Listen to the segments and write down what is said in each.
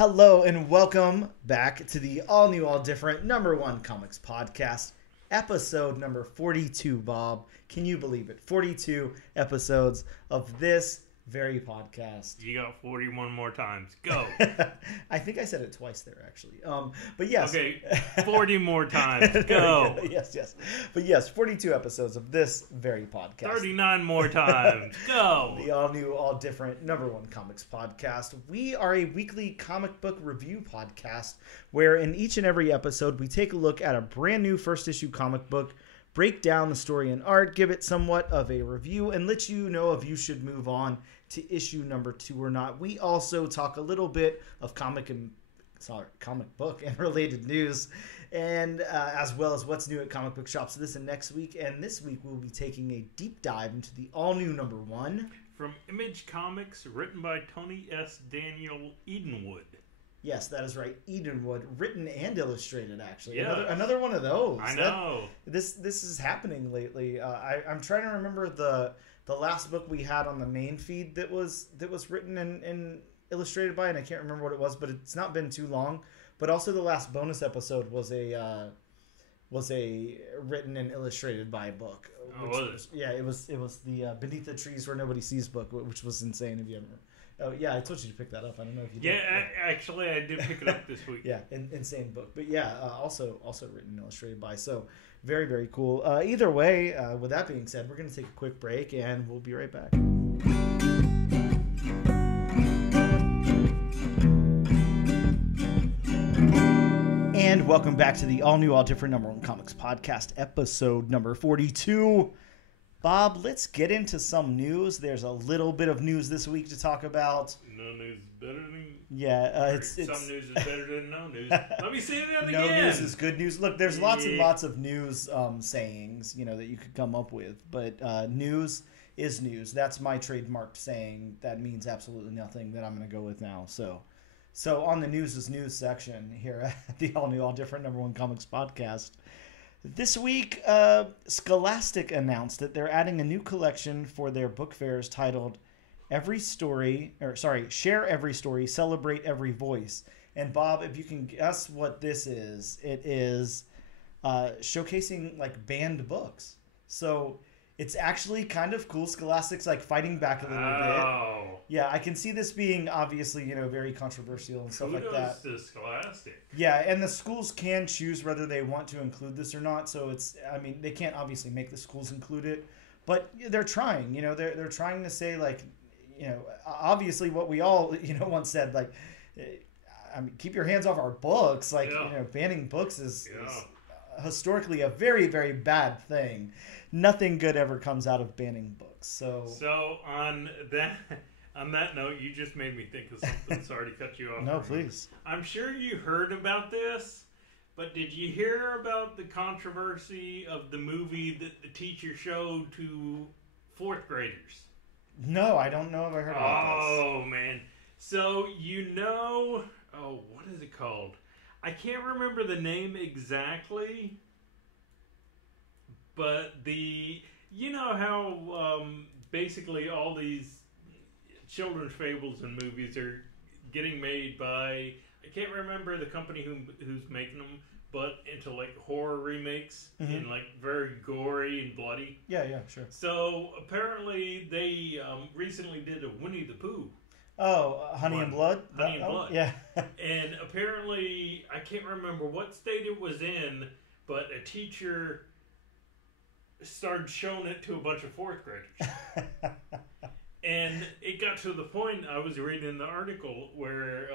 Hello and welcome back to the all new, all different number one comics podcast, episode number 42, Bob. Can you believe it? 42 episodes of this very podcast. You got 41 more times. Go. I think I said it twice there, actually. But yes. Okay, 40 more times. Go. Yes. But yes, 42 episodes of this very podcast. 39 more times. Go. The all new, all different number one comics podcast. We are a weekly comic book review podcast where in each and every episode we take a look at a brand new first issue comic book, break down the story and art, give it somewhat of a review, and let you know if you should move on to issue number 2 or not. We also talk a little bit of comic book and related news, and as well as what's new at comic book shops this and next week. And this week we'll be taking a deep dive into the all-new number 1. From Image Comics, written by Tony S. Daniel Edenwood. Yes, that is right. Edenwood, written and illustrated, actually. Yes. Another one of those. I know. This is happening lately. I'm trying to remember the last book we had on the main feed that was written and illustrated by, and I can't remember what it was, but it's not been too long. But also the last bonus episode was a written and illustrated by book. Yeah, it was the Beneath the Trees Where Nobody Sees book, which was insane. If you haven't. Oh yeah, I told you to pick that up. I don't know if you did. Yeah, actually, I did pick it up this week. Yeah, insane book. But yeah, also written and illustrated by. So very, very cool. Either way, with that being said, we're going to take a quick break and we'll be right back. And welcome back to the all new, all different number one comics podcast, episode number 42. Bob, let's get into some news. There's a little bit of news this week to talk about. No news is better than... Yeah, some news is better than no news. Let me say that again. No news is good news. Look, there's lots and lots of news sayings, that you could come up with. But news is news. That's my trademarked saying. That means absolutely nothing that I'm going to go with now. So on the news is news section here at the all new, all different number one comics podcast. This week, Scholastic announced that they're adding a new collection for their book fairs titled Share Every Story, Celebrate Every Voice. And Bob, if you can guess what this is, it is showcasing like banned books. So it's actually kind of cool. Scholastic's like fighting back a little bit. Yeah, I can see this being obviously, very controversial and stuff like that. Kudos to Scholastic. Yeah, and the schools can choose whether they want to include this or not. So they can't obviously make the schools include it, but they're trying. They're trying to say like, obviously what we all once said, like, keep your hands off our books. Like, banning books is historically a very, very bad thing. Nothing good ever comes out of banning books. So on that note, you just made me think of something. Sorry to cut you off. No, please. I'm sure you heard about this, but did you hear about the controversy of the movie that the teacher showed to 4th graders? No, I don't know if I heard about this. Oh, man. So, what is it called? I can't remember the name exactly, but how basically all these children's fables and movies are getting made by, I can't remember the company who's making them, but into like horror remakes and like very gory and bloody. Yeah, sure. So apparently they recently did a Winnie the Pooh. Oh, Honey and Blood? Honey and Blood. Yeah. And apparently, I can't remember what state it was in, but a teacher started showing it to a bunch of 4th graders. And it got to the point, I was reading the article, where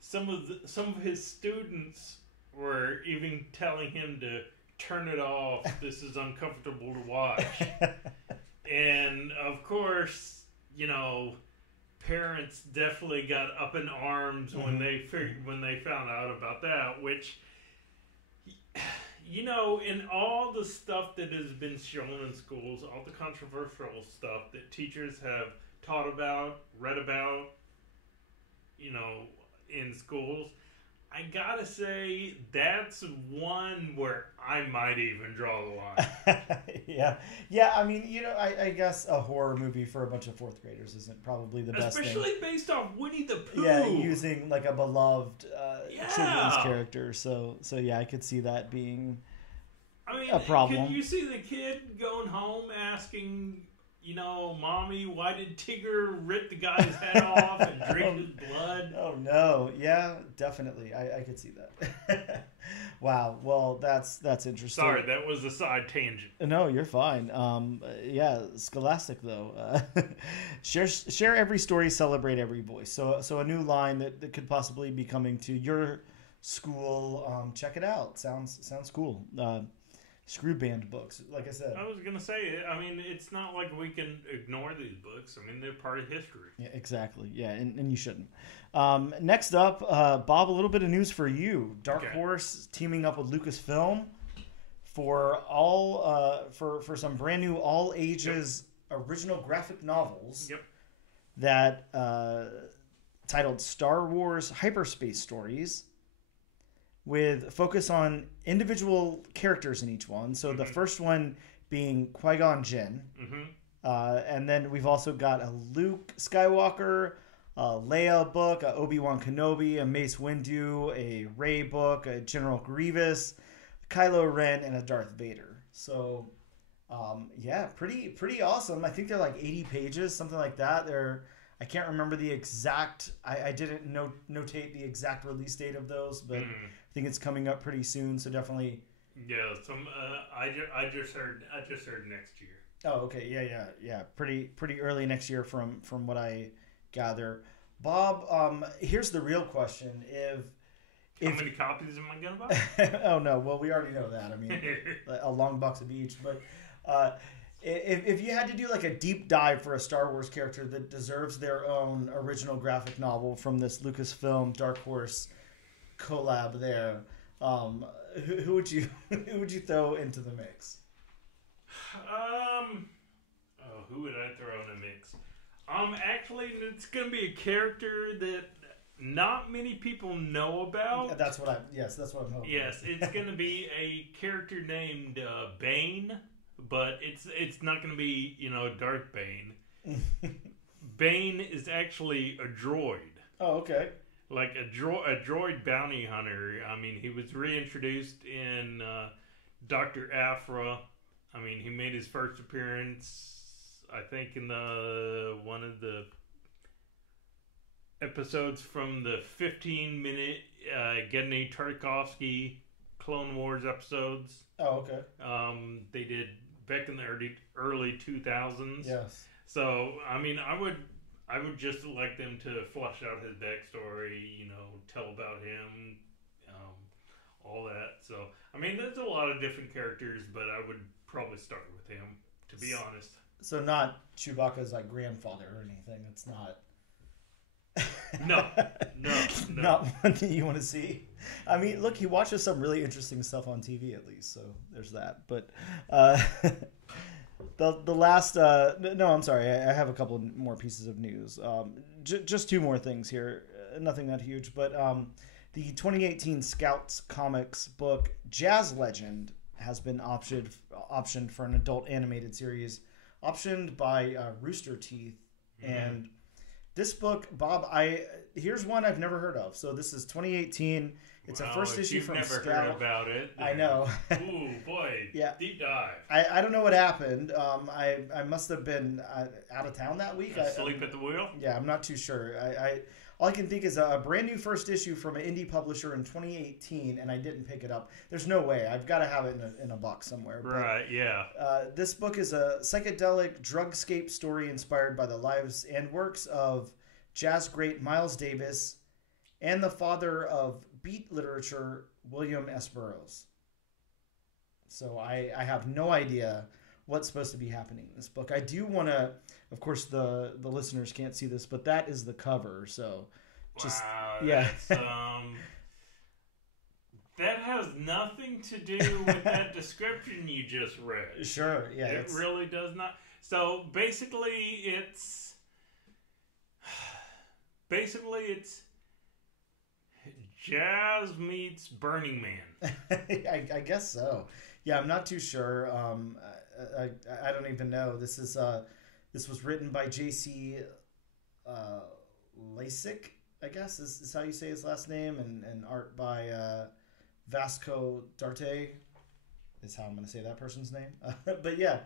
some of his students were even telling him to turn it off. This is uncomfortable to watch. And of course, parents definitely got up in arms when they found out about that, which, in all the stuff that has been shown in schools, all the controversial stuff that teachers have taught about, read about, in schools, I gotta say, that's one where I might even draw the line. Yeah. I mean, I guess a horror movie for a bunch of fourth graders isn't probably the best thing. Especially based off Winnie the Pooh. Yeah, using like a beloved children's character. So yeah, I could see that being a problem. Can you see the kid going home asking, Mommy, why did Tigger rip the guy's head off and drink his blood? Oh no, yeah, definitely. I could see that. Wow. Well, that's interesting. Sorry, that was a side tangent. No, you're fine. Yeah, Scholastic though. Share every story, celebrate every voice. So a new line that could possibly be coming to your school. Check it out. Sounds cool. Screw band books, like I said. I was gonna say, it's not like we can ignore these books. They're part of history. Yeah, exactly. Yeah, and you shouldn't. Next up, Bob, a little bit of news for you. Dark Horse teaming up with Lucasfilm for for some brand new all ages original graphic novels. Yep. That titled Star Wars Hyperspace Stories, with focus on individual characters in each one. So the first one being Qui-Gon Jinn. And then we've also got a Luke Skywalker, a Leia book, a Obi-Wan Kenobi, a Mace Windu, a Rey book, a General Grievous, Kylo Ren, and a Darth Vader. So, yeah, pretty awesome. I think they're like 80 pages, something like that. I can't remember the exact... I didn't notate the exact release date of those, but I think it's coming up pretty soon, so definitely... Yeah, I just heard next year. Oh, okay, yeah. Pretty early next year from what I gather. Bob, here's the real question: How many copies am I gonna buy? Oh no, well we already know that. A long box of each. But if you had to do like a deep dive for a Star Wars character that deserves their own original graphic novel from this Lucasfilm Dark Horse collab, there, who would you throw into the mix? Who would I throw in a mix? Actually, it's gonna be a character that not many people know about. That's what I'm hoping. Yes, it's gonna be a character named Bane, but it's not gonna be Darth Bane. Bane is actually a droid. Oh, okay. Like a droid bounty hunter. He was reintroduced in Dr. Aphra. He made his first appearance, I think, in one of the episodes from the 15-minute Gennady Tartakovsky Clone Wars episodes. Oh, okay. They did back in the early 2000s. Yes. So, I would just like them to flesh out his backstory, tell about him, all that. So, there's a lot of different characters, but I would probably start with him, to be honest. So not Chewbacca's like grandfather or anything. It's not. No. Not one that you want to see. Look, he watches some really interesting stuff on TV at least, so there's that. But the last no, I'm sorry, I have a couple more pieces of news. Just two more things here. Nothing that huge, but the 2018 Scouts Comics book Jazz Legend has been optioned for an adult animated series, optioned by Rooster Teeth. And this book, Bob, here's one I've never heard of. So this is 2018. It's a first issue from Scout. You've never heard about it. I know. Ooh, boy. Yeah. Deep dive. I don't know what happened. I must have been out of town that week. Asleep at the wheel? Yeah, I'm not too sure. All I can think is a brand new first issue from an indie publisher in 2018, and I didn't pick it up. There's no way. I've got to have it in a box somewhere. Right, yeah. This book is a psychedelic drugscape story inspired by the lives and works of jazz great Miles Davis and the father of beat literature, William S. Burroughs. So I have no idea what's supposed to be happening in this book. I do want to, of course, the listeners can't see this, but that is the cover. So, just yeah. That has nothing to do with that description you just read. Sure, yeah. It really does not. So basically, it's jazz meets Burning Man. I guess so. Yeah, I'm not too sure. I don't even know. This was written by J.C. Lasik, I guess is how you say his last name, and art by Vasco Darte is how I'm going to say that person's name. But yeah,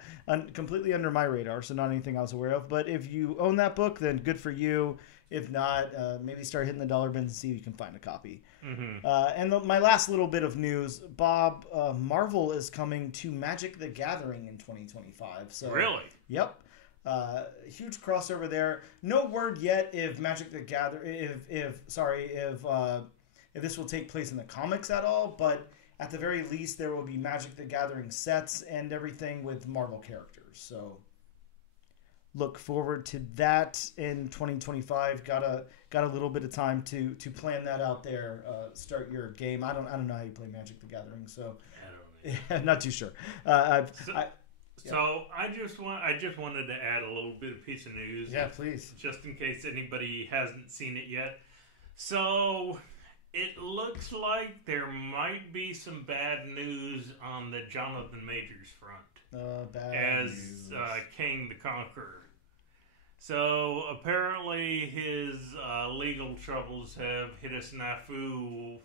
completely under my radar, so not anything I was aware of. But if you own that book, then good for you. If not, maybe start hitting the dollar bins and see if you can find a copy. Mm-hmm. My last little bit of news, Bob, Marvel is coming to Magic the Gathering in 2025. So Really? Yep. Huge crossover there. No word yet if Magic the Gathering, if this will take place in the comics at all, but at the very least there will be Magic the Gathering sets and everything with Marvel characters. So look forward to that in 2025. Got a little bit of time to plan that out there. Start your game. I don't know how you play Magic the Gathering, so I don't know. not too sure. So I just wanted to add a little bit of piece of news. Yeah, please. Just in case anybody hasn't seen it yet. So it looks like there might be some bad news on the Jonathan Majors front. Bad as news. King the Conqueror. So apparently his legal troubles have hit a snafu.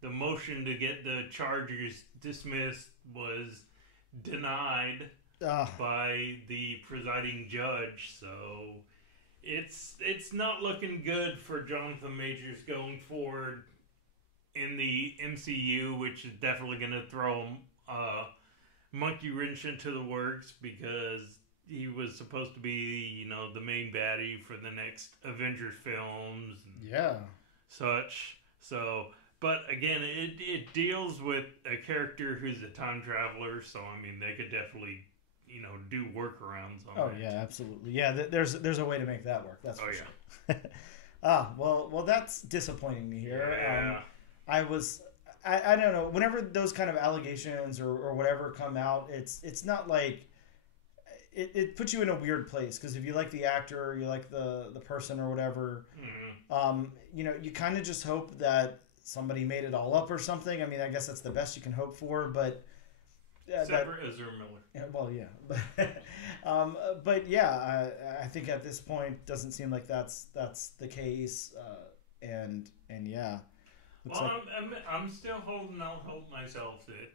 The motion to get the charges dismissed was denied by the presiding judge. So it's not looking good for Jonathan Majors going forward in the MCU, which is definitely going to throw a monkey wrench into the works because he was supposed to be, the main baddie for the next Avengers films and such. So, but again, it deals with a character who's a time traveler, so I mean, they could definitely, do workarounds on that. Yeah, absolutely. Yeah, there's a way to make that work. That's for sure. Well, that's disappointing to hear. Yeah. I don't know. Whenever those kind of allegations or whatever come out, it's not like it puts you in a weird place because if you like the actor, or you like the person or whatever, you kind of just hope that somebody made it all up or something. I mean, I guess that's the best you can hope for, but Except for Ezra Miller. Well, yeah, but yeah, I think at this point doesn't seem like that's the case, and yeah. I'm still holding out hope myself that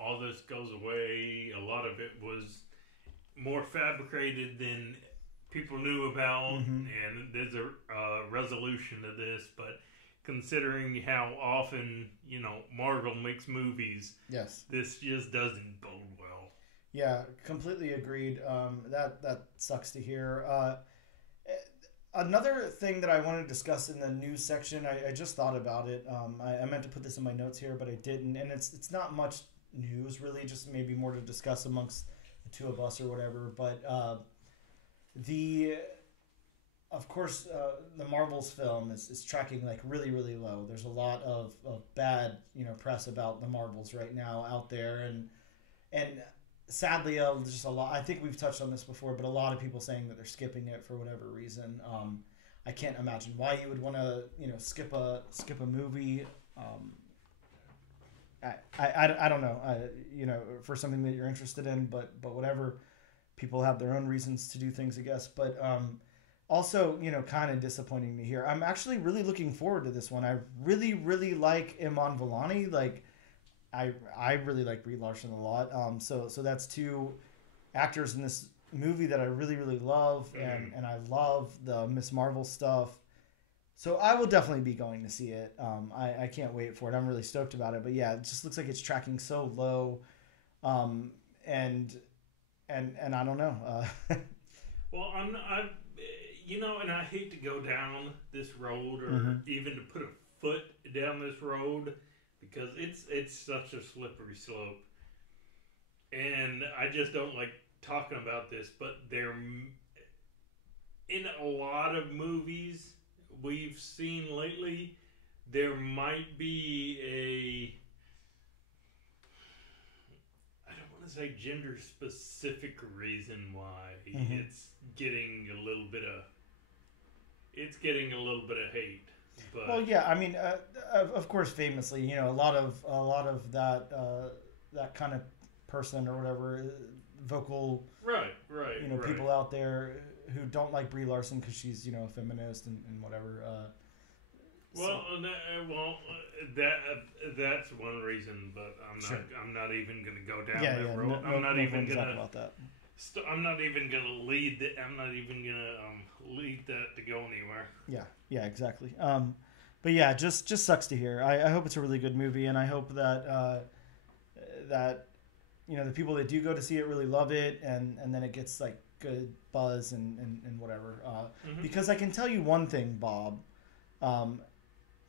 all this goes away. A lot of it was more fabricated than people knew about, and there's a resolution to this. But considering how often Marvel makes movies, yes, this just doesn't bode well. Yeah, completely agreed. That sucks to hear. Another thing that I wanted to discuss in the news section, I just thought about it. I meant to put this in my notes here, but I didn't. And it's not much news, really, just maybe more to discuss amongst the two of us or whatever. But of course, the Marvels film is tracking like really, really low. There's a lot of bad press about the Marvels right now out there, and sadly, just a lot. I think we've touched on this before, but a lot of people saying that they're skipping it for whatever reason. I can't imagine why you would want to, skip a movie. I don't know. For something that you're interested in, but whatever. People have their own reasons to do things, I guess. But also, kind of disappointing to hear. I'm actually really looking forward to this one. I really, really like Iman Vellani. Like, I really like Brie Larson a lot. So that's two actors in this movie that I really, really love, and I love the Miss Marvel stuff. So I will definitely be going to see it. I can't wait for it. I'm really stoked about it. But yeah, it just looks like it's tracking so low, and I don't know. Well, and I hate to go down this road or even to put a foot down this road, because it's such a slippery slope, and I just don't like talking about this. But there, in a lot of movies we've seen lately, there might be I don't want to say gender specific reason why it's getting a little bit of hate. But, well, yeah, I mean, of course, famously, you know, a lot of that kind of person or whatever, vocal, right, you know, right. people out there who don't like Brie Larson because she's, you know, a feminist and whatever. That's one reason, but I'm not even going to go down that road. No, I'm not even going talk to about that. I'm not even going to lead that. I'm not even going to lead that to go anywhere. Yeah, exactly. But yeah, just sucks to hear. I hope it's a really good movie, and I hope that that you know the people that do go to see it really love it, and then it gets like good buzz and whatever. Because I can tell you one thing, Bob.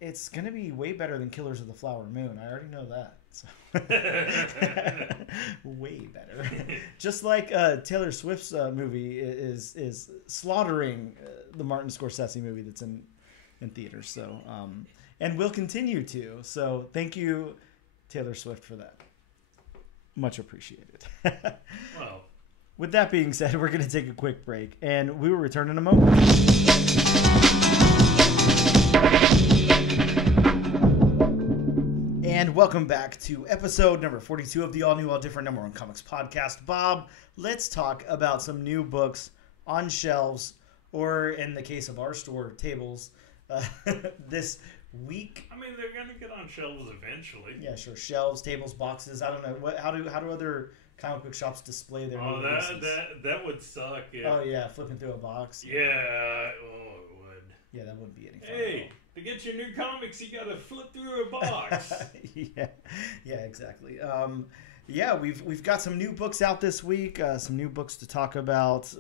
It's going to be way better than Killers of the Flower Moon. I already know that. So. Way better. Just like Taylor Swift's movie is slaughtering the Martin Scorsese movie that's in theaters. So, and will continue to. So thank you, Taylor Swift, for that. Much appreciated. Well, with that being said, we're going to take a quick break, and we will return in a moment. And welcome back to episode number 42 of the all-new, all-different number one comics podcast. Bob, let's talk about some new books on shelves, or in the case of our store, tables, this week. I mean, they're going to get on shelves eventually. Yeah, sure. Shelves, tables, boxes. I don't know. How do other comic book shops display their new releases? that would suck. Oh, yeah, flipping through a box. Yeah, it would. Yeah, that wouldn't be any fun. Hey, to get your new comics, you got to flip through a box. yeah, exactly. Yeah, we've got some new books out this week. Some new books to talk about.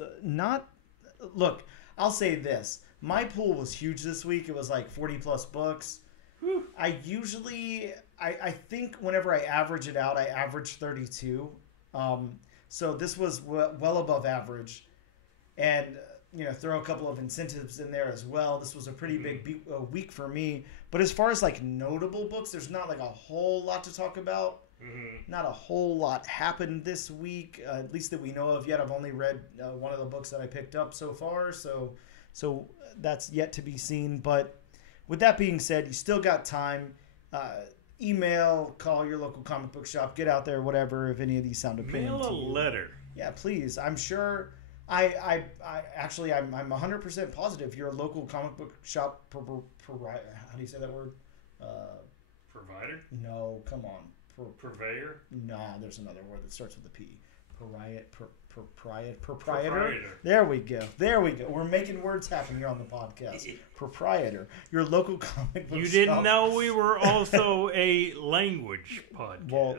Look, I'll say this: my pool was huge this week. It was like 40 plus books. Whew. I think whenever I average it out, I average 32. So this was well above average, and you know, throw a couple of incentives in there as well. This was a pretty big week for me. But as far as like notable books, there's not like a whole lot to talk about. Not a whole lot happened this week, at least that we know of yet. I've only read one of the books that I picked up so far, so that's yet to be seen. But with that being said, you still got time. Email, call your local comic book shop, get out there, whatever, if any of these sound appealing to you. Mail a letter. Yeah, please. I'm sure... I'm 100% positive your local comic book shop how do you say that word? Provider? No, come on. Purveyor? Nah, there's another word that starts with a P. Proprietor? There we go. We're making words happen here on the podcast. Proprietor. Your local comic book shop. You didn't know we were also a language podcast. Well,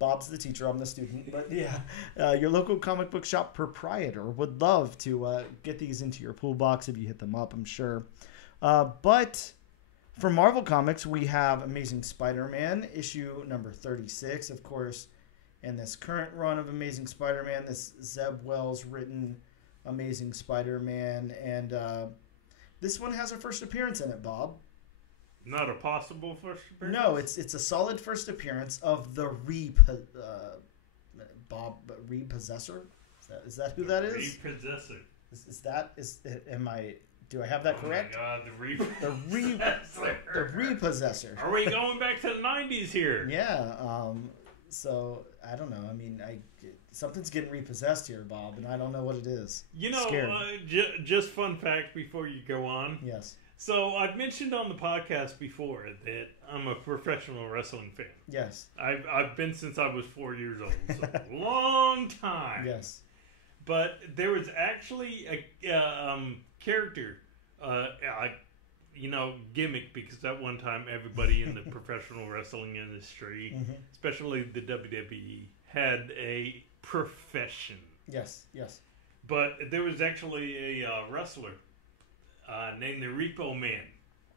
Bob's the teacher, I'm the student. But yeah, your local comic book shop proprietor would love to get these into your pool box if you hit them up, I'm sure. But for Marvel Comics, we have Amazing Spider-Man, issue number 36. Of course, in this current run of Amazing Spider-Man, this Zeb Wells written Amazing Spider-Man. And this one has a first appearance in it, Bob. Not a possible first appearance? No, it's a solid first appearance of the Repossessor. Is that who that is? Repossessor. Do I have that correct? Oh my God, the Repossessor. Are we going back to the 90s here? Yeah. So I don't know. I mean, something's getting repossessed here, Bob, and I don't know what it is. You know, just fun fact before you go on. Yes. So I've mentioned on the podcast before that I'm a professional wrestling fan. Yes. I've been since I was 4 years old, so long time. Yes. But there was actually a character, gimmick, because at one time everybody in the professional wrestling industry, especially the WWE, had a profession. Yes. But there was actually a wrestler named the Repo Man.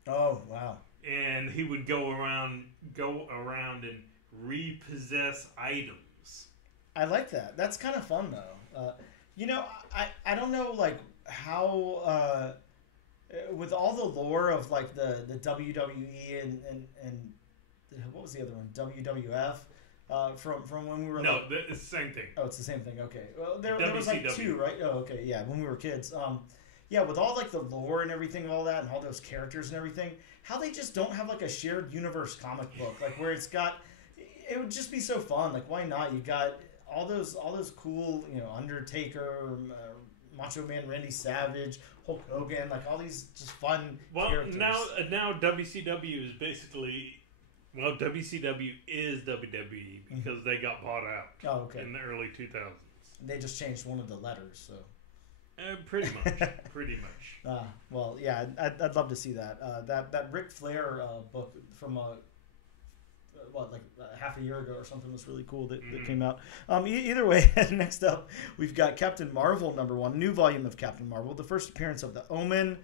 Oh, wow. And he would go around and repossess items. I like that. That's kind of fun, though. I don't know, like, how, with all the lore of, like, the WWE and what was the other one? WWF? From when we were... No, it's the same thing. Oh, it's the same thing. Okay. Well, there was, like, two, right? Oh, okay. Yeah, when we were kids. yeah, with all like the lore and everything, and all that, and all those characters and everything, how they just don't have like a shared universe comic book, like where it's got. It would just be so fun. Like, why not? You got all those cool, Undertaker, Macho Man, Randy Savage, Hulk Hogan, like all these just fun characters. Now WCW is basically. Well, WCW is WWE because they got bought out in the early 2000s. They just changed one of the letters, so. Pretty much. Well, yeah, I'd love to see that. That Ric Flair book from half a year ago or something was really cool that came out. Either way, next up, we've got Captain Marvel #1, new volume of Captain Marvel, the first appearance of the Omen,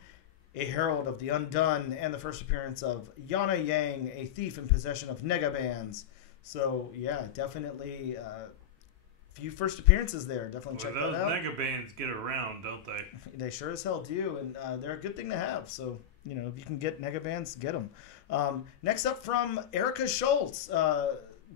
a herald of the undone, and the first appearance of Yana Yang, a thief in possession of negabands. So, yeah, definitely few first appearances there. Definitely check that out. Those negabands get around, don't they? They sure as hell do, and they're a good thing to have. So, if you can get negabands, get them. Next up from Erica Schultz,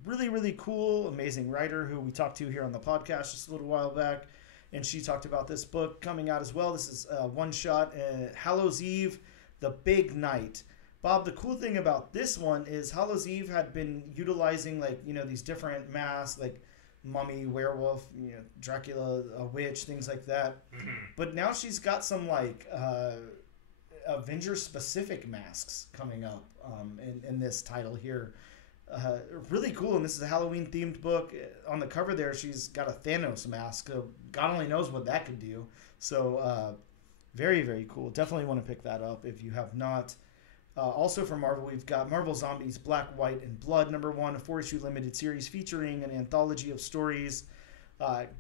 really, really cool, amazing writer who we talked to here on the podcast just a little while back. And she talked about this book coming out as well. This is one shot, Hallows Eve, The Big Night. Bob, the cool thing about this one is Hallows Eve had been utilizing these different masks, like mummy, werewolf, Dracula, a witch, things like that. Mm-hmm. But now she's got some Avengers specific masks coming up in this title here. Really cool, and this is a Halloween themed book. On the cover there, she's got a Thanos mask. God only knows what that could do. So very, very cool. Definitely want to pick that up if you have not. Also from Marvel, we've got Marvel Zombies Black, White, and Blood #1, a 4-issue limited series featuring an anthology of stories.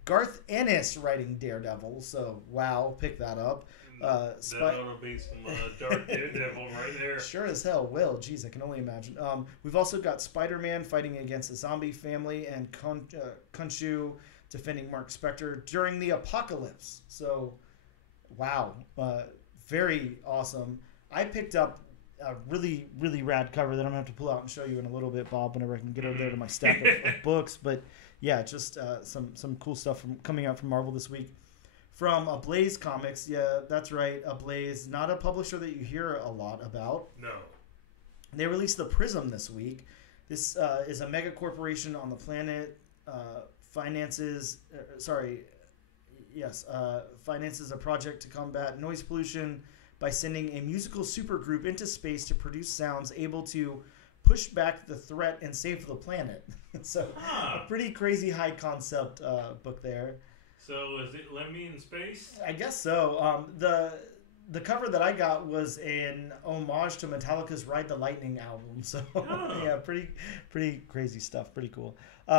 Garth Ennis writing Daredevil, so wow, pick that up. That ought to be some dark Daredevil right there. Sure as hell will. Jeez, I can only imagine. We've also got Spider-Man fighting against the zombie family and Khonshu defending Mark Spector during the apocalypse. So, wow. Very awesome. I picked up a really, really rad cover that I'm going to have to pull out and show you in a little bit, Bob, whenever I can get over there to my stack of books. But, yeah, just some cool stuff coming out from Marvel this week. From Ablaze Comics, yeah, that's right, Ablaze, not a publisher that you hear a lot about. No. They released the Prism this week. This is a mega corporation on the planet, finances a project to combat noise pollution by sending a musical supergroup into space to produce sounds able to push back the threat and save the planet. So, a pretty crazy high concept book there. So is it Lemmy in space? I guess so. The cover that I got was an homage to Metallica's Ride the Lightning album. So yeah, pretty crazy stuff. Pretty cool.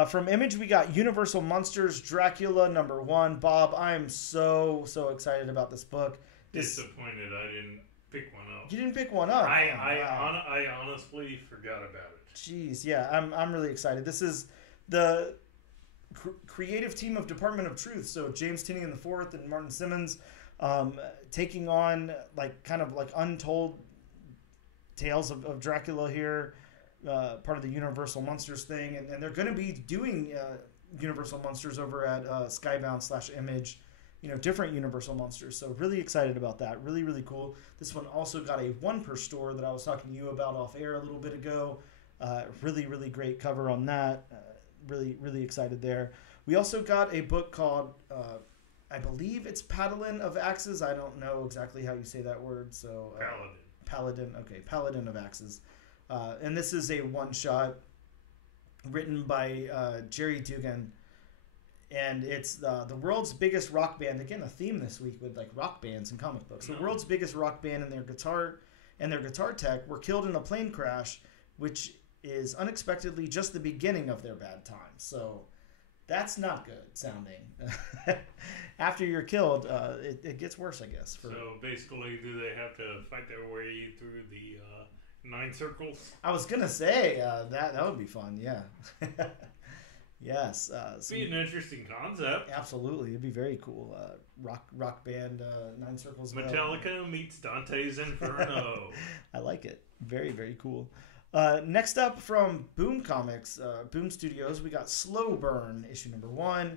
From Image, we got Universal Monsters Dracula #1. Bob, I'm so excited about this book. Disappointed I didn't pick one up. You didn't pick one up. I honestly forgot about it. Jeez, yeah, I'm really excited. This is the creative team of Department of Truth, so James Tynion IV and Martin Simmons taking on kind of untold tales of Dracula here, part of the Universal Monsters thing, and they're going to be doing Universal Monsters over at Skybound/Image, different Universal Monsters. So really excited about that. Really, really cool. This one also got a 1 per store that I was talking to you about off air a little bit ago. Really, really great cover on that. Really, really excited there. We also got a book called, I believe it's Paladin of Axes. I don't know exactly how you say that word. So Paladin. Okay, Paladin of Axes. And this is a one-shot written by Jerry Dugan. And it's the world's biggest rock band. Again, a theme this week with rock bands and comic books. The world's biggest rock band and their guitar tech were killed in a plane crash, which is unexpectedly just the beginning of their bad time. So that's not good sounding. After you're killed, it gets worse, I guess. So basically, do they have to fight their way through the 9 circles? I was going to say, that would be fun, yeah. Yes. Be an interesting concept. Absolutely. It'd be very cool. Rock band, 9 circles. Metallica meets Dante's Inferno. I like it. Very, very cool. Next up from Boom Comics, Boom Studios, we got Slow Burn, issue #1.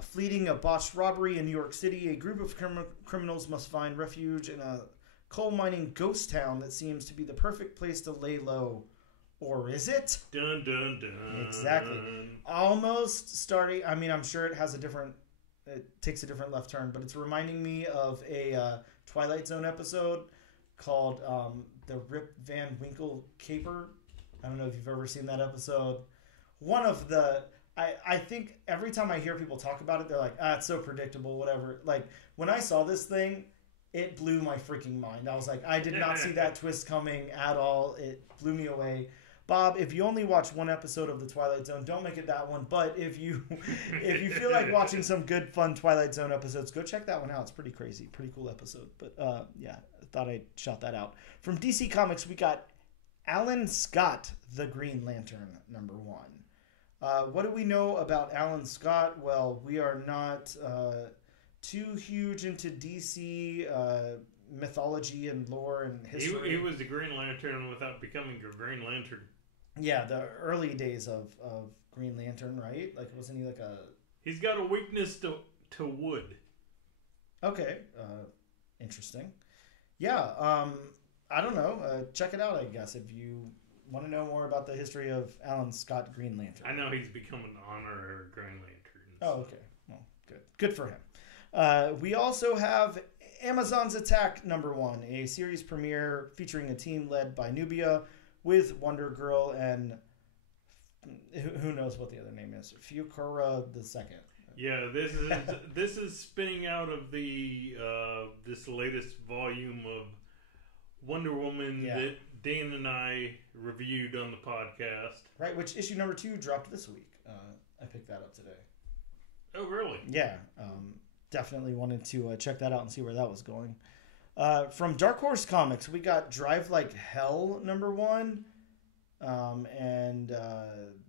Fleeing a botched robbery in New York City, a group of criminals must find refuge in a coal mining ghost town that seems to be the perfect place to lay low. Or is it? Dun, dun, dun. Exactly. Almost starting. I mean, I'm sure it has a different. It takes a different left turn, but it's reminding me of a Twilight Zone episode called the Rip Van Winkle Caper. I don't know if you've ever seen that episode. One of the. I think every time I hear people talk about it, they're like, it's so predictable, whatever. Like, when I saw this thing, it blew my freaking mind. I was like, I did not see that twist coming at all. It blew me away. Bob, if you only watch one episode of The Twilight Zone, don't make it that one. But if you feel like watching some good, fun Twilight Zone episodes, go check that one out. It's pretty crazy. Pretty cool episode. But, yeah, I thought I'd shout that out. From DC Comics, we got Alan Scott, the Green Lantern, #1. What do we know about Alan Scott? Well, we are not too huge into DC mythology and lore and history. He was the Green Lantern without becoming a Green Lantern. Yeah, the early days of Green Lantern, right? Like, wasn't he like a... He's got a weakness to wood. Okay, interesting. Yeah, I don't know. Check it out, I guess, if you want to know more about the history of Alan Scott Green Lantern. I know he's become an honorary Green Lantern. Oh, okay. Well, good. Good for him. We also have Amazon's Attack #1, a series premiere featuring a team led by Nubia with Wonder Girl and who knows what the other name is, Fucura II. Yeah, this is spinning out of the this latest volume of Wonder Woman that Dan and I reviewed on the podcast. Right, which issue #2 dropped this week. I picked that up today. Oh, really? Yeah, definitely wanted to check that out and see where that was going. From Dark Horse Comics, we got Drive Like Hell #1. And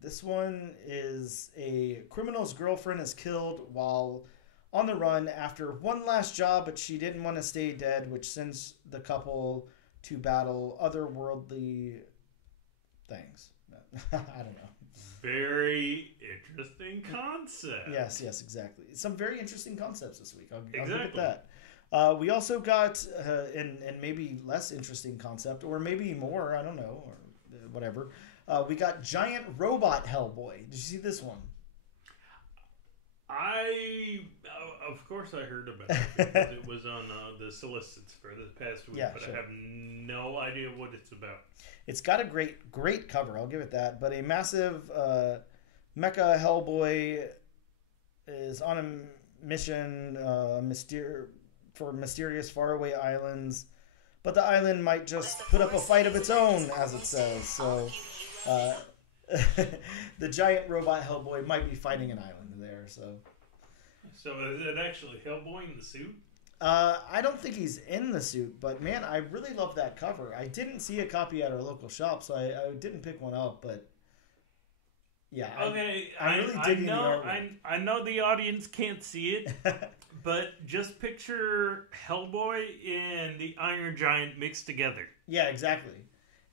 this one is a criminal's girlfriend is killed while on the run after one last job, but she didn't want to stay dead, which sends the couple to battle otherworldly things. I don't know. Very interesting concept. Yes, exactly. Some very interesting concepts this week. I'll give it that. We also got, and maybe less interesting concept, or maybe more, I don't know, or whatever. We got Giant Robot Hellboy. Did you see this one? Of course I heard about it because it was on the solicits for this past week, but sure. I have no idea what it's about. It's got a great cover, I'll give it that, but a massive mecha Hellboy is on a mission for mysterious faraway islands, but the island might just put up a fight of its own, as it says. So the giant robot Hellboy might be fighting an island there. So is it actually Hellboy in the suit? I don't think he's in the suit, but man, I really love that cover. I didn't see a copy at our local shop, so I didn't pick one up, but yeah. Okay, I really dig the artwork. I know the audience can't see it, but just picture Hellboy and the Iron Giant mixed together. Yeah, exactly.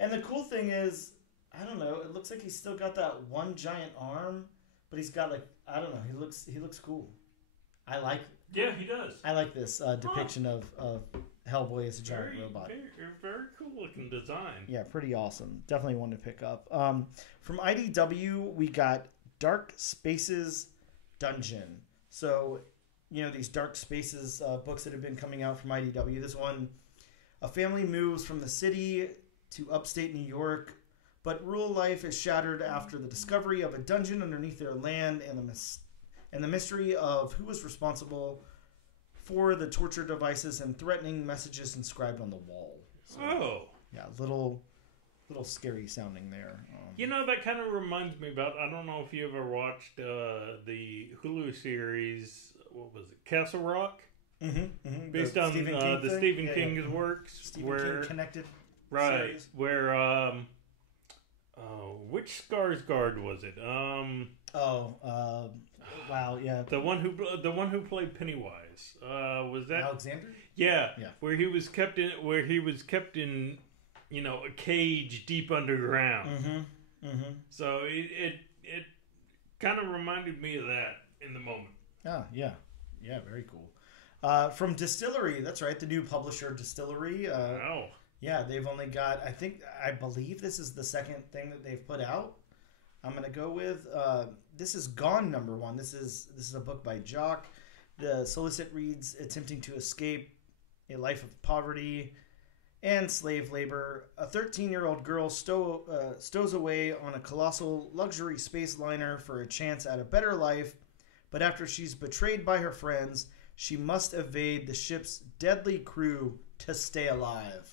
And the cool thing is, I don't know, it looks like he's still got that one giant arm, but he's got like, I don't know, he looks cool. I like it. Yeah, he does. I like this depiction of Hellboy as a giant robot. Very cool looking design. Yeah, pretty awesome. Definitely one to pick up. From IDW, we got Dark Spaces Dungeon. So, these Dark Spaces books that have been coming out from IDW. This one, a family moves from the city to upstate New York, but rural life is shattered after the discovery of a dungeon underneath their land and the mystery of who was responsible for the torture devices and threatening messages inscribed on the wall. So, yeah, little scary sounding there. That kind of reminds me about, I don't know if you ever watched the Hulu series, what was it, Castle Rock? Mm-hmm. Based on the Stephen King's works. Stephen King connected series. Where, which Skarsgård was it? Wow, yeah. The one who played Pennywise. Was that Alexander? Yeah. Where he was kept in a cage deep underground. Mm-hmm. So it kind of reminded me of that in the moment. Oh, yeah. Yeah, very cool. From Distillery, that's right, the new publisher Distillery. Wow. Yeah, they've only got, I believe this is the second thing that they've put out. I'm going to go with, this is Gone #1. This is a book by Jock. The solicit reads, attempting to escape a life of poverty and slave labor. A 13-year-old girl stows away on a colossal luxury space liner for a chance at a better life, but after she's betrayed by her friends, she must evade the ship's deadly crew to stay alive.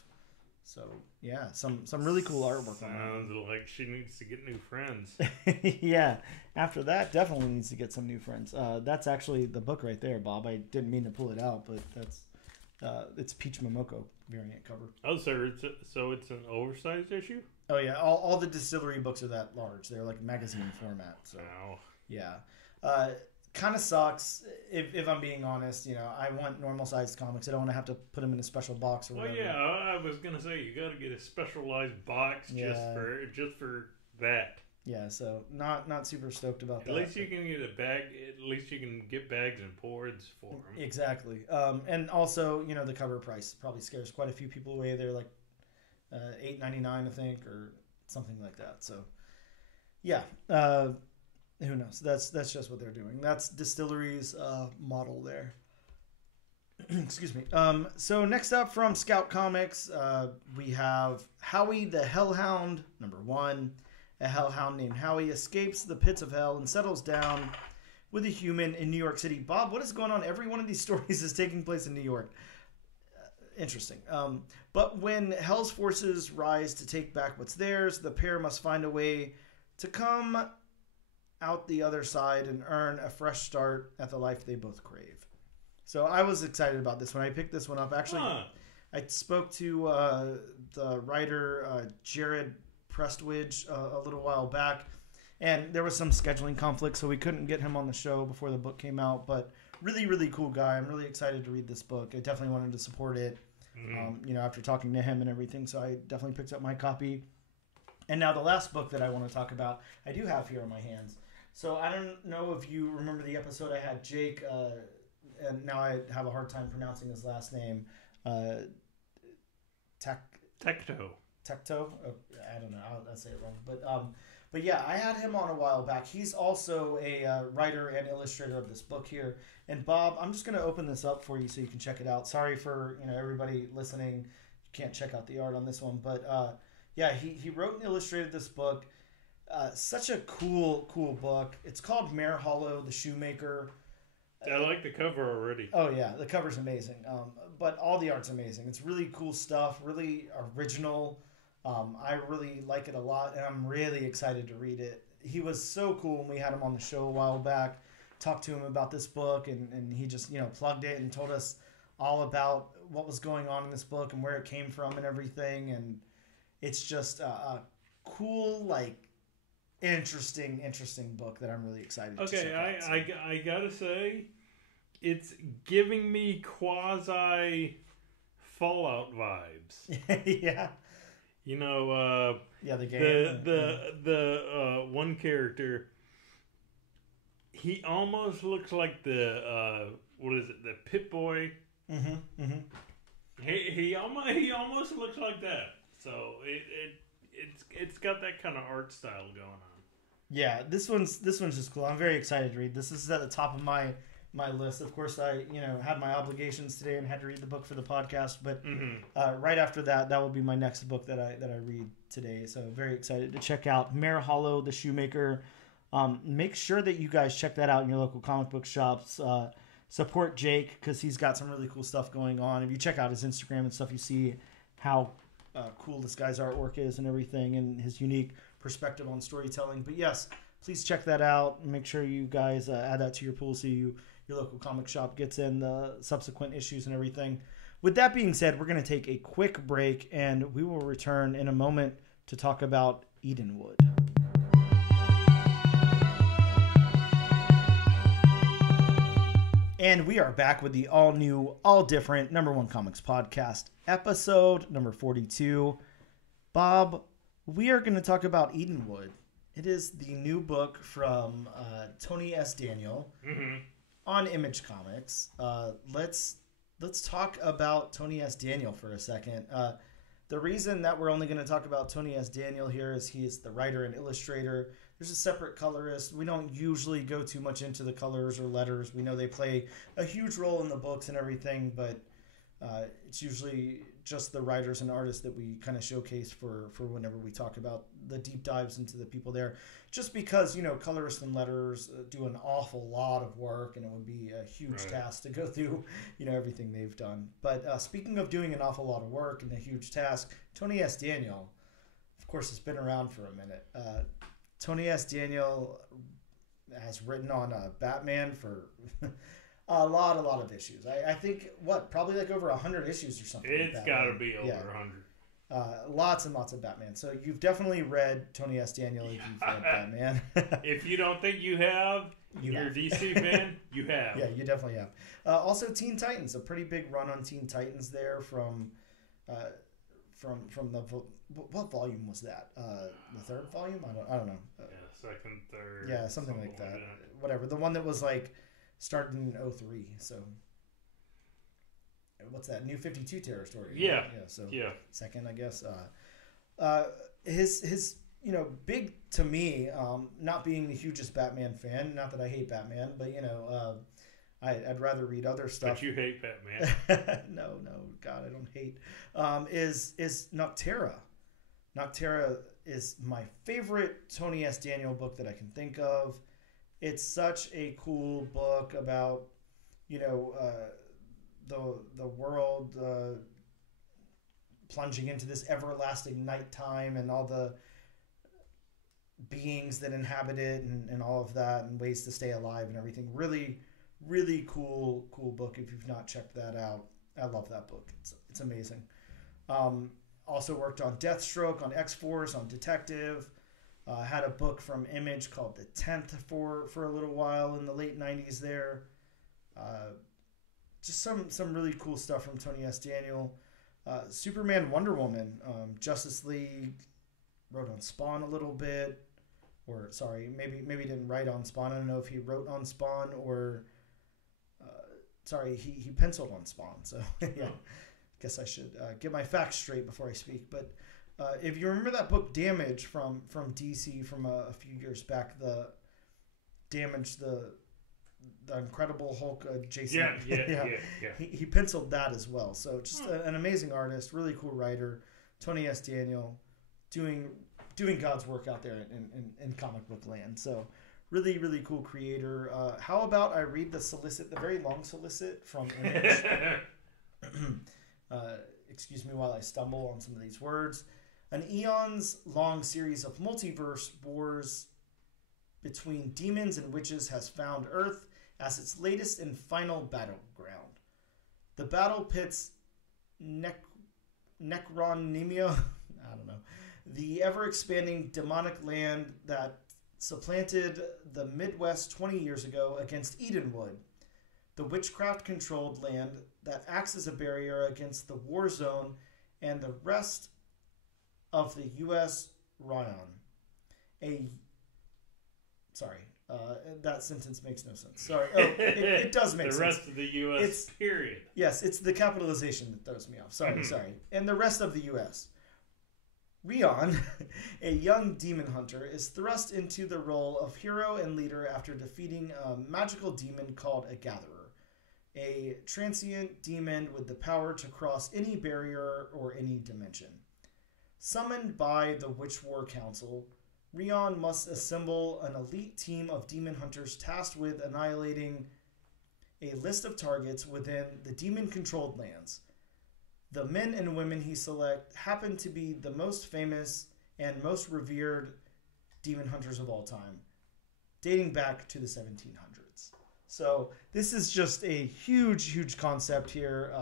So, yeah, some really cool artwork. Sounds like she needs to get new friends. Yeah, after that, definitely needs to get some new friends. That's actually the book right there, Bob. I didn't mean to pull it out, but that's it's Peach Momoko variant cover. Oh, so it's an oversized issue? Oh, yeah, all the Distillery books are that large. They're like magazine format. So, Wow. yeah. Kind of sucks, if I'm being honest. You know, I want normal-sized comics. I don't want to have to put them in a special box or whatever. Well, yeah, I was gonna say you got to get a specialized box just for that. Yeah, so not super stoked about that. At least you can get a bag. At least you can get bags and boards for them. Exactly. And also, you know, the cover price probably scares quite a few people away. They're like $8.99, I think, or something like that. So, yeah. Who knows? That's just what they're doing. That's Distillery's model there. Excuse me. So next up from Scout Comics, we have Howie the Hellhound, #1. A hellhound named Howie escapes the pits of hell and settles down with a human in New York City. Bob, what is going on? Every one of these stories is taking place in New York. Interesting. But when Hell's forces rise to take back what's theirs, the pair must find a way to come out the other side and earn a fresh start at the life they both crave. So I was excited about this one. I picked this one up. Actually, I spoke to the writer Jared Prestwidge a little while back, and there was some scheduling conflict, so we couldn't get him on the show before the book came out. But really, really cool guy. I'm really excited to read this book. I definitely wanted to support it, you know, after talking to him and everything. So I definitely picked up my copy. And now the last book that I want to talk about, I do have here in my hands. So I don't know if you remember the episode I had Jake, and now I have a hard time pronouncing his last name, Tecto. Oh, I don't know. I'll say it wrong. But yeah, I had him on a while back. He's also a writer and illustrator of this book here. And Bob, I'm just going to open this up for you so you can check it out. Sorry for everybody listening. You can't check out the art on this one. But yeah, he wrote and illustrated this book. Such a cool book. It's called Mare Hollow, the Shoemaker. I like the cover already. Oh, yeah. The cover's amazing. But all the art's amazing. It's really cool stuff, really original. I really like it a lot, and I'm really excited to read it. He was so cool when we had him on the show a while back. Talked to him about this book, and he just plugged it and told us all about what was going on in this book and where it came from and everything. And it's just a cool, interesting book that I'm really excited to check out. Okay, I gotta say, it's giving me quasi Fallout vibes. Yeah. The game. The one character, he almost looks like the the Pit Boy. Mm-hmm. He almost looks like that. So it's got that kind of art style going on. Yeah, this one's just cool. I'm very excited to read this. This is at the top of my list. Of course, I had my obligations today and had to read the book for the podcast. But right after that will be my next book that I read today. So very excited to check out Mare Hollow, the Shoemaker. Make sure that you guys check that out in your local comic book shops. Support Jake because he's got some really cool stuff going on. If you check out his Instagram and stuff, you see how cool this guy's artwork is and everything, and his unique perspective on storytelling. But yes, please check that out. Make sure you guys add that to your pool so your local comic shop gets in the subsequent issues and everything. With that being said, we're going to take a quick break, and we will return in a moment to talk about Edenwood. And we are back with the all-new, all-different #1 Comics podcast, episode number 42. Bob, we are going to talk about Edenwood. It is the new book from Tony S. Daniel. Mm-hmm. on Image Comics, let's talk about Tony S. Daniel for a second. The reason that we're only going to talk about Tony S. Daniel here is he is the writer and illustrator. There's a separate colorist. We don't usually go too much into the colors or letters. We know they play a huge role in the books and everything, but it's usually just the writers and artists that we kind of showcase for whenever we talk about the deep dives into the people there. Just because, colorists and letters do an awful lot of work, and it would be a huge task to go through, everything they've done. But speaking of doing an awful lot of work and a huge task, Tony S. Daniel, of course, has been around for a minute. Tony S. Daniel has written on Batman for a lot of issues. I think, probably like over 100 issues or something. It's got to be over 100. Lots and lots of Batman. So you've definitely read Tony S. Daniel if you've read Batman. If you don't think you have, you're a DC fan, you have. Yeah, you definitely have. Also, Teen Titans, a pretty big run on Teen Titans there from the what volume was that? The third volume? I don't know. Second, third. Yeah, something like that. Whatever. The one that was like started in 2003. So what's that? New 52 territory. Yeah. Right? So second, I guess. His big to me, not being the hugest Batman fan, not that I hate Batman, but I'd rather read other stuff. But you hate Batman. No, God, I don't hate. Is Noctera. Noctera is my favorite Tony S. Daniel book that I can think of. It's such a cool book about, the world plunging into this everlasting nighttime and all the beings that inhabit it and all of that and ways to stay alive and everything. Really, really cool book if you've not checked that out. I love that book. It's amazing. Also worked on Deathstroke, on X-Force, on Detective. Had a book from Image called The 10th for a little while in the late 90s there. Just some really cool stuff from Tony S. Daniel. Superman, Wonder Woman, Justice League, wrote on Spawn a little bit. Or, sorry, maybe didn't write on Spawn. I don't know if he wrote on Spawn or... he penciled on Spawn. So, yeah. Guess I should get my facts straight before I speak. But if you remember that book Damage from DC from a few years back, the Damage, the Incredible Hulk, Jason. Yeah. He penciled that as well. So just an amazing artist, really cool writer, Tony S. Daniel, doing God's work out there in comic book land. So really, really cool creator. How about I read the very long solicit from Image? Excuse me while I stumble on some of these words. An eons-long series of multiverse wars between demons and witches has found Earth as its latest and final battleground. The battle pits Necronemia, I don't know, the ever-expanding demonic land that supplanted the Midwest 20 years ago against Edenwood, the witchcraft-controlled land that acts as a barrier against the war zone and the rest of the U.S. Ryan. That sentence makes no sense. Sorry. Oh, it does make sense. The rest of the U.S. period. Yes, it's the capitalization that throws me off. Sorry. And the rest of the U.S. Rion, a young demon hunter, is thrust into the role of hero and leader after defeating a magical demon called a Gatherer, a transient demon with the power to cross any barrier or any dimension. Summoned by the Witch War Council, Rion must assemble an elite team of demon hunters tasked with annihilating a list of targets within the demon-controlled lands. The men and women he selects happen to be the most famous and most revered demon hunters of all time, dating back to the 1700s. So this is just a huge concept here,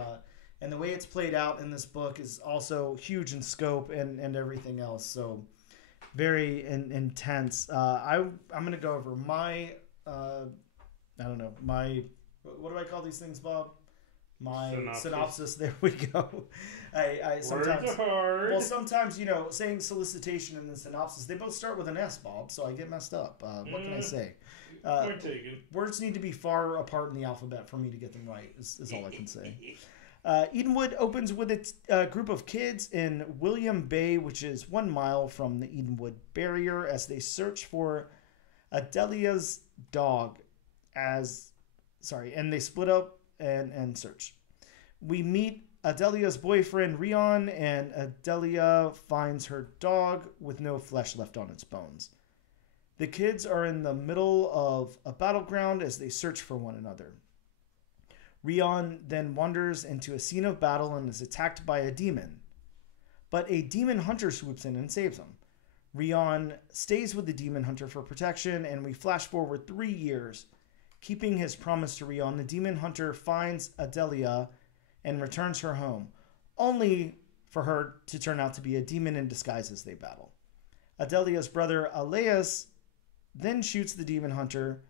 and the way it's played out in this book is also huge in scope and everything else. So very intense. I'm going to go over my, what do I call these things, Bob? my synopsis. There we go. I sometimes Words are hard. Well, sometimes saying solicitation and the synopsis, they both start with an S, Bob. So I get messed up. What can I say? Point taken. Words need to be far apart in the alphabet for me to get them right. Is all I can say. Edenwood opens with its group of kids in William Bay, which is 1 mile from the Edenwood barrier, as they search for Adelia's dog. And they split up and search. We meet Adelia's boyfriend Rion, and Adelia finds her dog with no flesh left on its bones. The kids are in the middle of a battleground as they search for one another. Rion then wanders into a scene of battle and is attacked by a demon. But a demon hunter swoops in and saves him. Rion stays with the demon hunter for protection, and we flash forward 3 years. Keeping his promise to Rion, the demon hunter finds Adelia and returns her home, only for her to turn out to be a demon in disguise as they battle. Adelia's brother Aleus then shoots the demon hunter,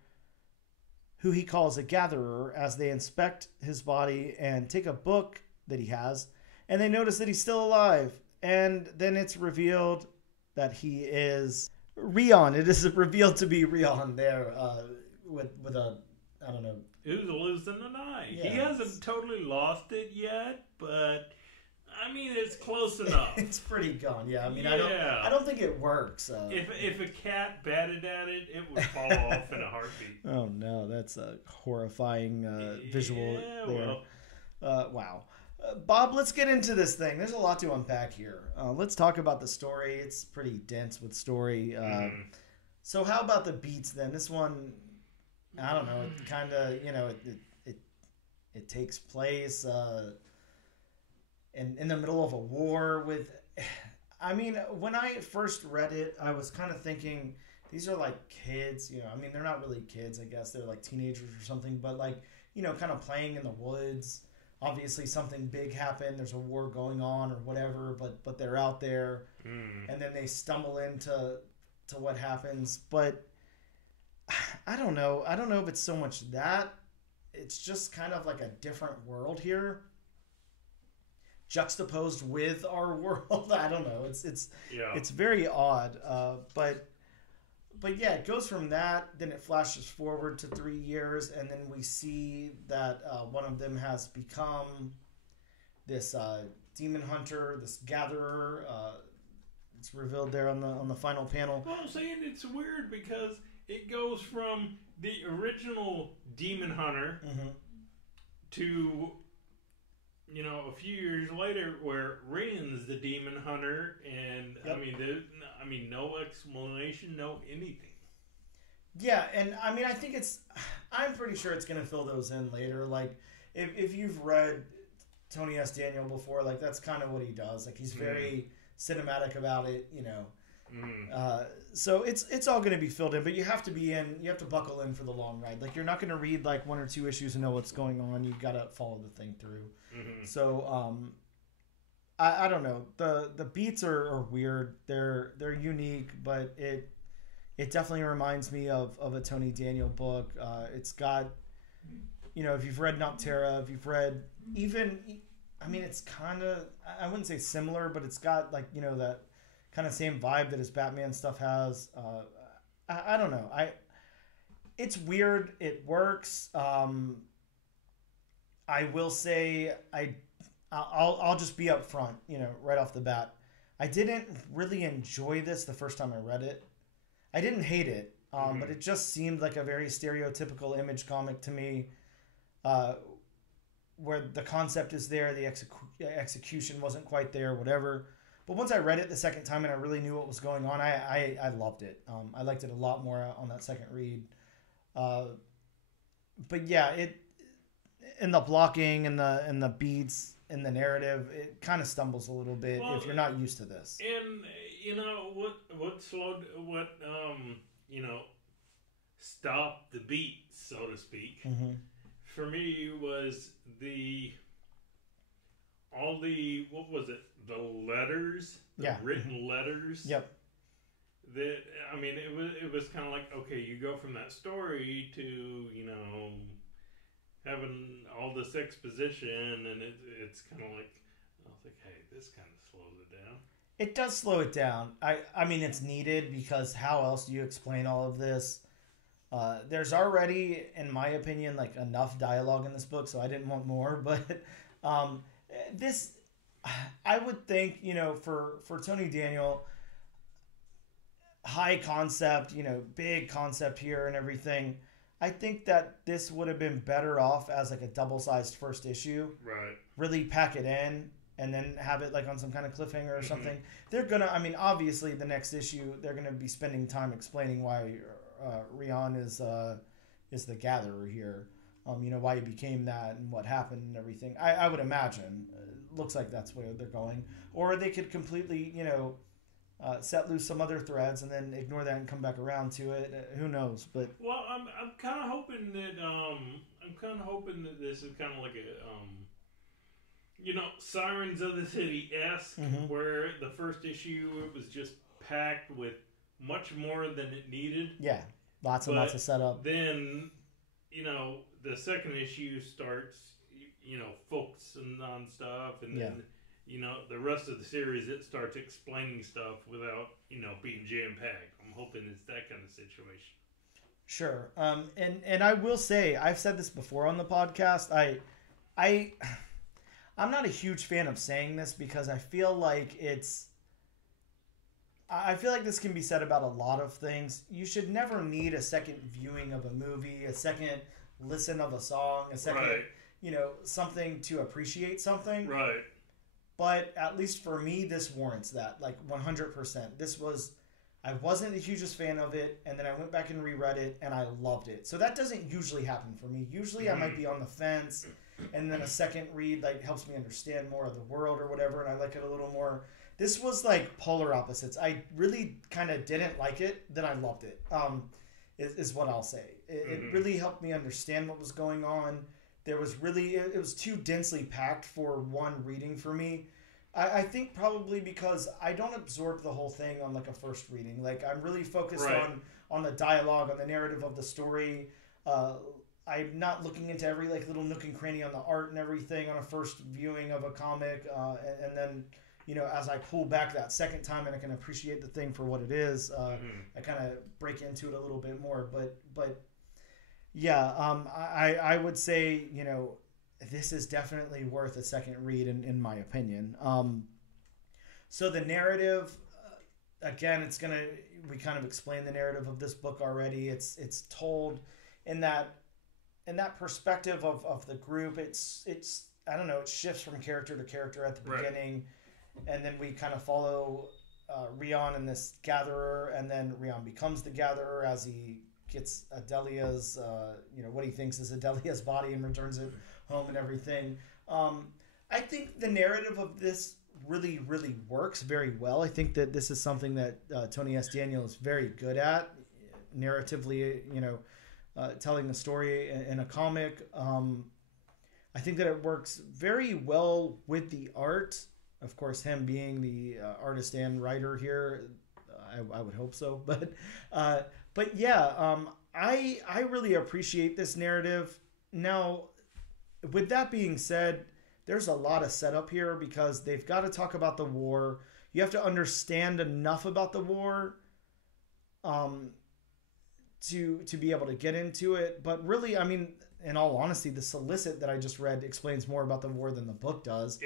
who he calls a gatherer, as they inspect his body and take a book that he has, and they notice that he's still alive. And then it's revealed that he is Rion. It is revealed to be Rion there, with a, I don't know. Who's losing an eye? Yeah, he hasn't totally lost it yet, but I mean it's close enough. It's pretty gone. Yeah, I mean yeah. I don't think it works. If a cat batted at it, it would fall off in a heartbeat. Oh no, that's a horrifying visual there. Well. Wow. Bob, let's get into this thing. There's a lot to unpack here. Let's talk about the story. It's pretty dense with story. So how about the beats then? This one, I don't know. It kind of, it takes place in the middle of a war with. I mean, when I first read it, I was kind of thinking these are like kids. I mean, they're not really kids. I guess they're like teenagers or something. But like, kind of playing in the woods. Obviously, something big happened. There's a war going on or whatever. But they're out there, and then they stumble into what happens. But I don't know. I don't know if it's so much that. It's just kind of like a different world here, juxtaposed with our world. I don't know. It's very odd. But yeah, it goes from that. Then it flashes forward to 3 years, and then we see that one of them has become this demon hunter, this gatherer. It's revealed there on the final panel. Well, I'm saying it's weird because it goes from the original demon hunter to, a few years later where Rion's the demon hunter, and no explanation, no anything. Yeah, and I mean, I'm pretty sure it's going to fill those in later. Like, if you've read Tony S. Daniel before, like, that's kind of what he does. Like, he's very cinematic about it, So it's all going to be filled in, but you have to buckle in for the long ride. Like, you're not going to read like 1 or 2 issues and know what's going on. You've got to follow the thing through. So I don't know. The beats are weird. They're unique, but it definitely reminds me of a Tony Daniel book. It's got, if you've read Noctera, if you've read it's kind of, I wouldn't say similar, but it's got like, that kind of same vibe that his Batman stuff has. I don't know. It's weird. It works. I will say I'll just be up front, right off the bat. I didn't really enjoy this the first time I read it. I didn't hate it, but it just seemed like a very stereotypical Image comic to me, where the concept is there, the execution wasn't quite there, whatever. But once I read it the second time and I really knew what was going on, I loved it. I liked it a lot more on that second read. But yeah, in the blocking and the beats in the narrative, it kind of stumbles a little bit if you're not used to this. And stopped the beat, so to speak. For me was all the what was it? The letters, written letters. Yep. That it was kind of like, okay, you go from that story to having all this exposition, and it's kind of like, I was like, hey, this kind of slows it down. It does slow it down. I mean, it's needed because how else do you explain all of this? There's already, in my opinion, like enough dialogue in this book, so I didn't want more. But this, I would think, for Tony Daniel, high concept, big concept here and everything. I think that this would have been better off as like a double-sized first issue. Right. Really pack it in and then have it like on some kind of cliffhanger or something. They're gonna, I mean, obviously the next issue they're gonna be spending time explaining why Rion is the gatherer here. Why he became that and what happened and everything. I would imagine. Looks like that's where they're going. Or they could completely, set loose some other threads and then ignore that and come back around to it. Who knows? But well, I'm kind of hoping that this is kind of like a Sirens of the City-esque, where the first issue it was just packed with much more than it needed. Yeah, lots and lots of setup. Then, the second issue starts, focusing on stuff, and then, the rest of the series it starts explaining stuff without, being jam-packed. I'm hoping it's that kind of situation. Sure. And I will say, I've said this before on the podcast. I'm not a huge fan of saying this because I feel like this can be said about a lot of things. You should never need a second viewing of a movie, a second listen of a song, a second, something to appreciate something. Right. But at least for me, this warrants that, like 100%. I wasn't the hugest fan of it, and then I went back and reread it, and I loved it. So that doesn't usually happen for me. Usually I might be on the fence, and then a second read like helps me understand more of the world or whatever, and I like it a little more. This was like polar opposites. I really kind of didn't like it, then I loved it, is what I'll say. It really helped me understand what was going on. There was really, it was too densely packed for one reading for me. I think probably because I don't absorb the whole thing on like a first reading. Like I'm really focused on the dialogue, on the narrative of the story. I'm not looking into every like little nook and cranny on the art and everything on a first viewing of a comic. And then, as I pull back that second time and I can appreciate the thing for what it is, I kind of break into it a little bit more. But yeah, I would say, this is definitely worth a second read in my opinion. So the narrative, again, we kind of explained the narrative of this book already. It's told in that perspective of the group. It's I don't know, it shifts from character to character at the beginning, and then we kind of follow Rion and this gatherer, and then Rion becomes the gatherer as he gets Adelia's, what he thinks is Adelia's body and returns it home and everything. I think the narrative of this really, really works very well. I think that this is something that Tony S. Daniel is very good at, narratively, telling the story in a comic. I think that it works very well with the art. Of course, him being the artist and writer here, I would hope so. But yeah, I really appreciate this narrative. Now, with that being said, there's a lot of setup here because they've got to talk about the war. You have to understand enough about the war to be able to get into it. But really, I mean, in all honesty, the solicit that I just read explains more about the war than the book does.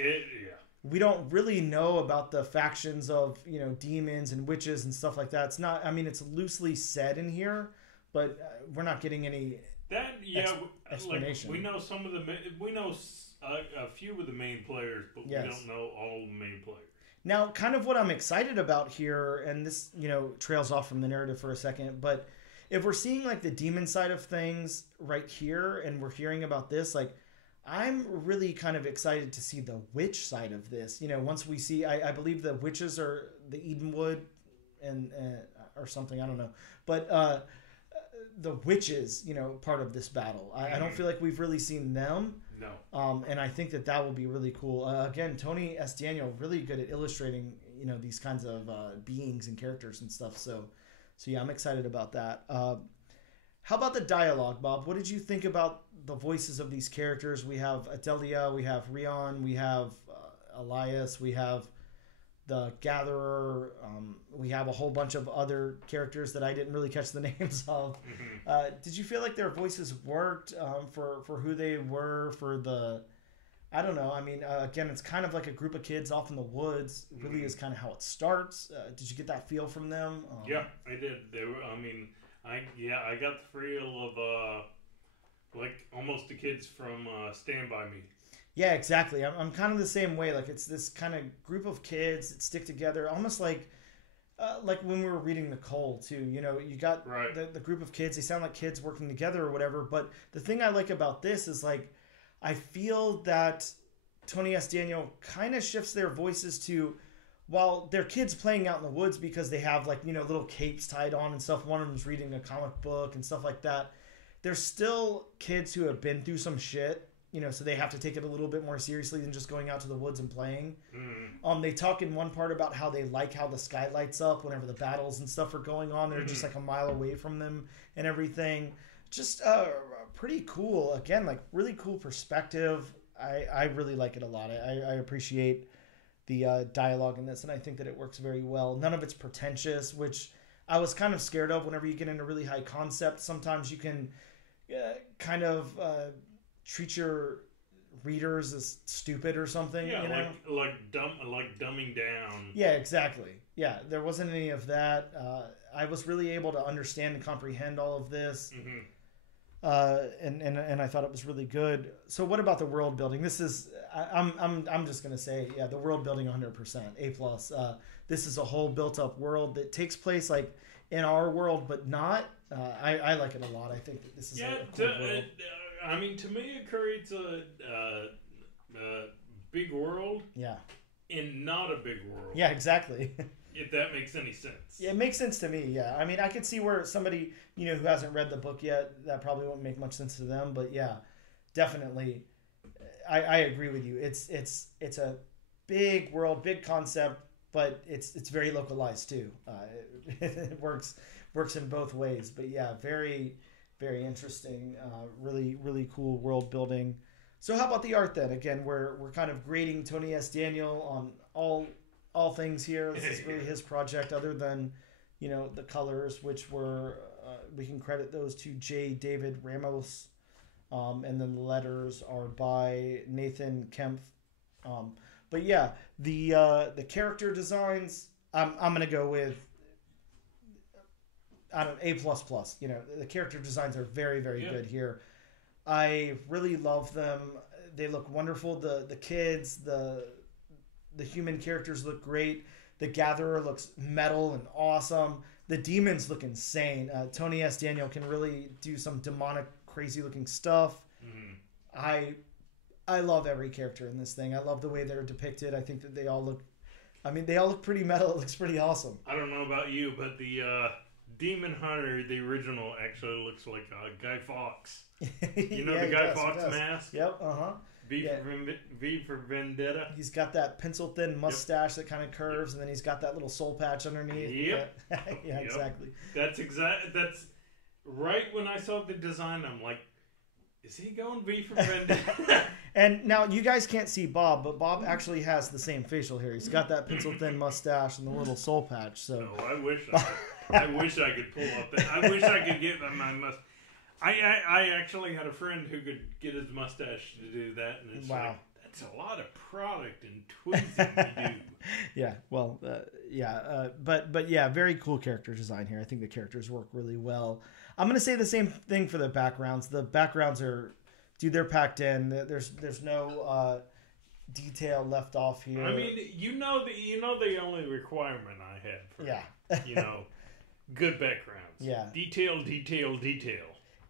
We don't really know about the factions of, demons and witches and stuff like that. It's not, I mean, it's loosely said in here, but we're not getting any explanation. Like we know a few of the main players, but we don't know all the main players. Now, kind of what I'm excited about here, and this, trails off from the narrative for a second, but if we're seeing like the demon side of things right here, and we're hearing about this, like, I'm really kind of excited to see the witch side of this. Once we see, I believe the witches are the Edenwood and or something, I don't know. But the witches, part of this battle. I don't feel like we've really seen them. No. And I think that will be really cool. Again, Tony S. Daniel, really good at illustrating, these kinds of beings and characters and stuff. So yeah, I'm excited about that. How about the dialogue, Bob? What did you think about the voices of these characters? We have Adelia, we have Rion, we have Elias, we have the Gatherer. We have a whole bunch of other characters that I didn't really catch the names of. Did you feel like their voices worked for who they were, for the... I don't know. I mean, again, it's kind of like a group of kids off in the woods. It really is kind of how it starts. Did you get that feel from them? Yeah, I did. They were, I mean, I got the feel of like almost the kids from Stand By Me. Yeah, exactly. I'm kind of the same way. Like, it's this kind of group of kids that stick together, almost like when we were reading Nicole too. You know, you got the group of kids. They sound like kids working together or whatever. But the thing I like about this is, like, I feel that Tony S. Daniel kind of shifts their voices to, while they're kids playing out in the woods because they have, like, you know, little capes tied on and stuff. One of them's reading a comic book and stuff like that. They're still kids who have been through some shit, you know, so they have to take it a little bit more seriously than just going out to the woods and playing. They talk in one part about how they like how the sky lights up whenever the battles and stuff are going on. They're just like a mile away from them and everything. Just pretty cool. Again, like, really cool perspective. I really like it a lot. I appreciate the dialogue in this, and I think that it works very well. None of it's pretentious, which I was kind of scared of. Whenever you get into really high concept, sometimes you can kind of treat your readers as stupid or something. Yeah, you know? like dumbing down. Yeah, exactly. Yeah, there wasn't any of that. I was really able to understand and comprehend all of this. And I thought it was really good. So what about the world building? This is I'm just gonna say, yeah, the world building 100% A+. This is a whole built up world that takes place like in our world, but not. I like it a lot. I think that this is a cool world. I mean, to me, it creates a big world. Yeah. In not a big world. Yeah, exactly. If that makes any sense. Yeah, it makes sense to me, yeah. I mean, I could see where somebody, you know, who hasn't read the book yet, that probably won't make much sense to them. But yeah, definitely, I agree with you. It's a big world, big concept, but it's very localized too. It works in both ways. But yeah, very, very interesting. Really cool world building. So how about the art then? Again, we're kind of grading Tony S. Daniel on all things here. This is really his project, other than, you know, the colors, which were we can credit those to J. David Ramos, and then the letters are by Nathan Kempf. But yeah, the character designs, I'm gonna go with A++. You know, the character designs are very good here. I really love them. They look wonderful. The kids, the human characters look great. The Gatherer looks metal and awesome. The demons look insane. Tony S. Daniel can really do some demonic, crazy looking stuff. I love every character in this thing. I love the way they're depicted. I think that they all look pretty metal. It looks pretty awesome. I don't know about you, but the Demon Hunter, the original, actually looks like Guy Fawkes. You know, the Guy Fawkes mask? Yep, V for Vendetta. He's got that pencil thin mustache that kind of curves, and then he's got that little soul patch underneath. Yep. Yeah, exactly. That's right when I saw the design, I'm like, is he going V for Vendetta? And now you guys can't see Bob, but Bob actually has the same facial hair. He's got that pencil thin mustache and the little soul patch. So I wish I could pull up that. I wish I could get my mustache. I actually had a friend who could get his mustache to do that, and it's like, that's a lot of product and tweezing to do. Yeah, well, but yeah, very cool character design here. I think the characters work really well. I'm gonna say the same thing for the backgrounds. The backgrounds they're packed in. There's no detail left off here. I mean, the only requirement I had for good backgrounds. Yeah, detail.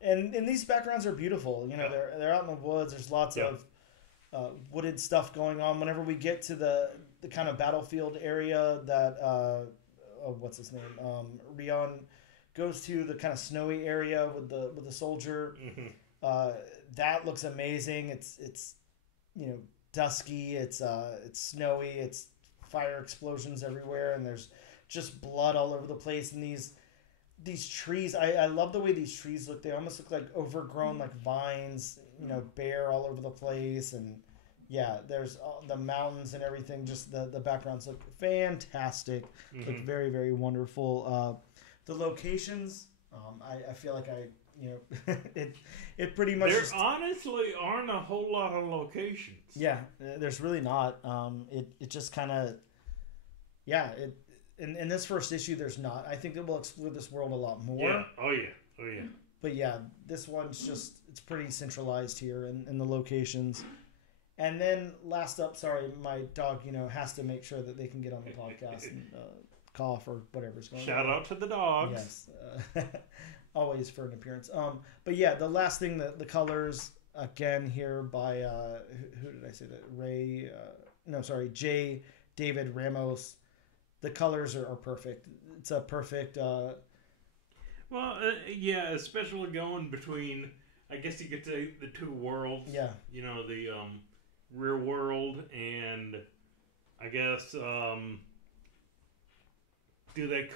And these backgrounds are beautiful. You know, they're out in the woods. There's lots of wooded stuff going on. Whenever we get to the kind of battlefield area that what's his name? Rion goes to, the kind of snowy area with the soldier. That looks amazing. It's you know, dusky. It's snowy. It's fire explosions everywhere, and there's just blood all over the place. And these these trees. I love the way these trees look. They almost look like overgrown, like vines, bare all over the place. And yeah, there's the mountains and everything. Just the backgrounds look fantastic. Look very, very wonderful. The locations, I feel like it pretty much. There honestly aren't a whole lot of locations. Yeah, there's really not. It just kind of, yeah. In this first issue, there's not. I think that we'll explore this world a lot more. Yeah. Oh yeah. But yeah, this one's just, it's pretty centralized here in the locations. And then last up, sorry, my dog, has to make sure that they can get on the podcast and cough or whatever's going on. Shout out to the dogs. Yes. Always for an appearance. But yeah, the last thing, the colors, again, here by, who did I say that? J. David Ramos. The colors are perfect. It's a perfect... yeah, especially going between, I guess you get the two worlds. Yeah. The real world and I guess do they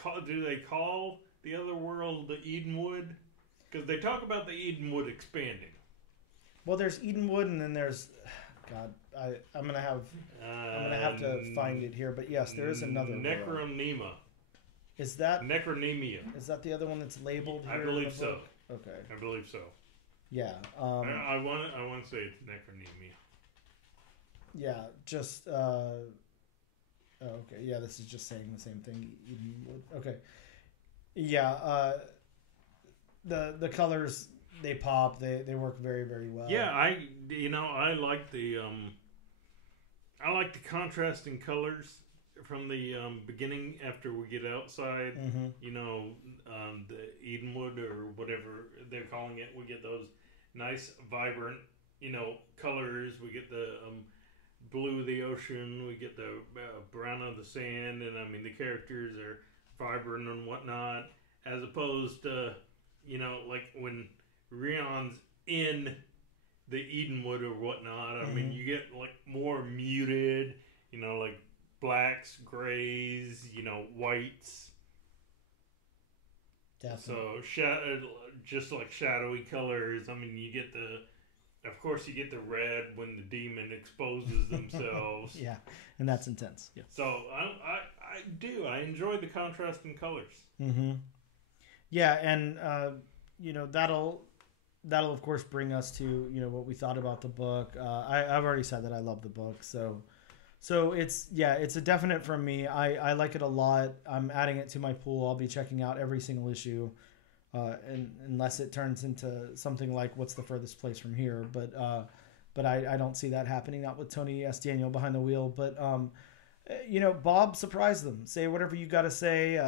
call the other world the Edenwood? Because they talk about the Edenwood expanding. Well, there's Edenwood, and then there's, God, I'm gonna have to find it here. But yes, there is another Necronema. World. Is that Necronemia? Is that the other one that's labeled here? I believe so. Okay. I believe so. Yeah. I want to say it's Necronemia. Yeah. Just. Okay. Yeah. This is just saying the same thing. Edenwood. Okay. Yeah. The colors, they pop. They work very, very well. Yeah. I like the contrasting colors from the beginning after we get outside. Mm-hmm. The Edenwood or whatever they're calling it. We get those nice, vibrant, colors. We get the blue of the ocean. We get the brown of the sand, and the characters are vibrant and whatnot. As opposed to, like when Rion's in the Edenwood or whatnot. You get like more muted, like blacks, grays, whites. Definitely. So just like shadowy colors. You get of course you get the red when the demon exposes themselves. Yeah, and that's intense. Yeah. So I enjoy the contrasting colors. Mm-hmm. Yeah, and that'll of course bring us to what we thought about the book. I've already said that I love the book, so it's a definite from me. I like it a lot. I'm adding it to my pool. I'll be checking out every single issue, and unless it turns into something like What's the Furthest Place from Here. But I don't see that happening. Not with Tony S. Daniel behind the wheel. But Bob, surprise them. Say whatever you got to say.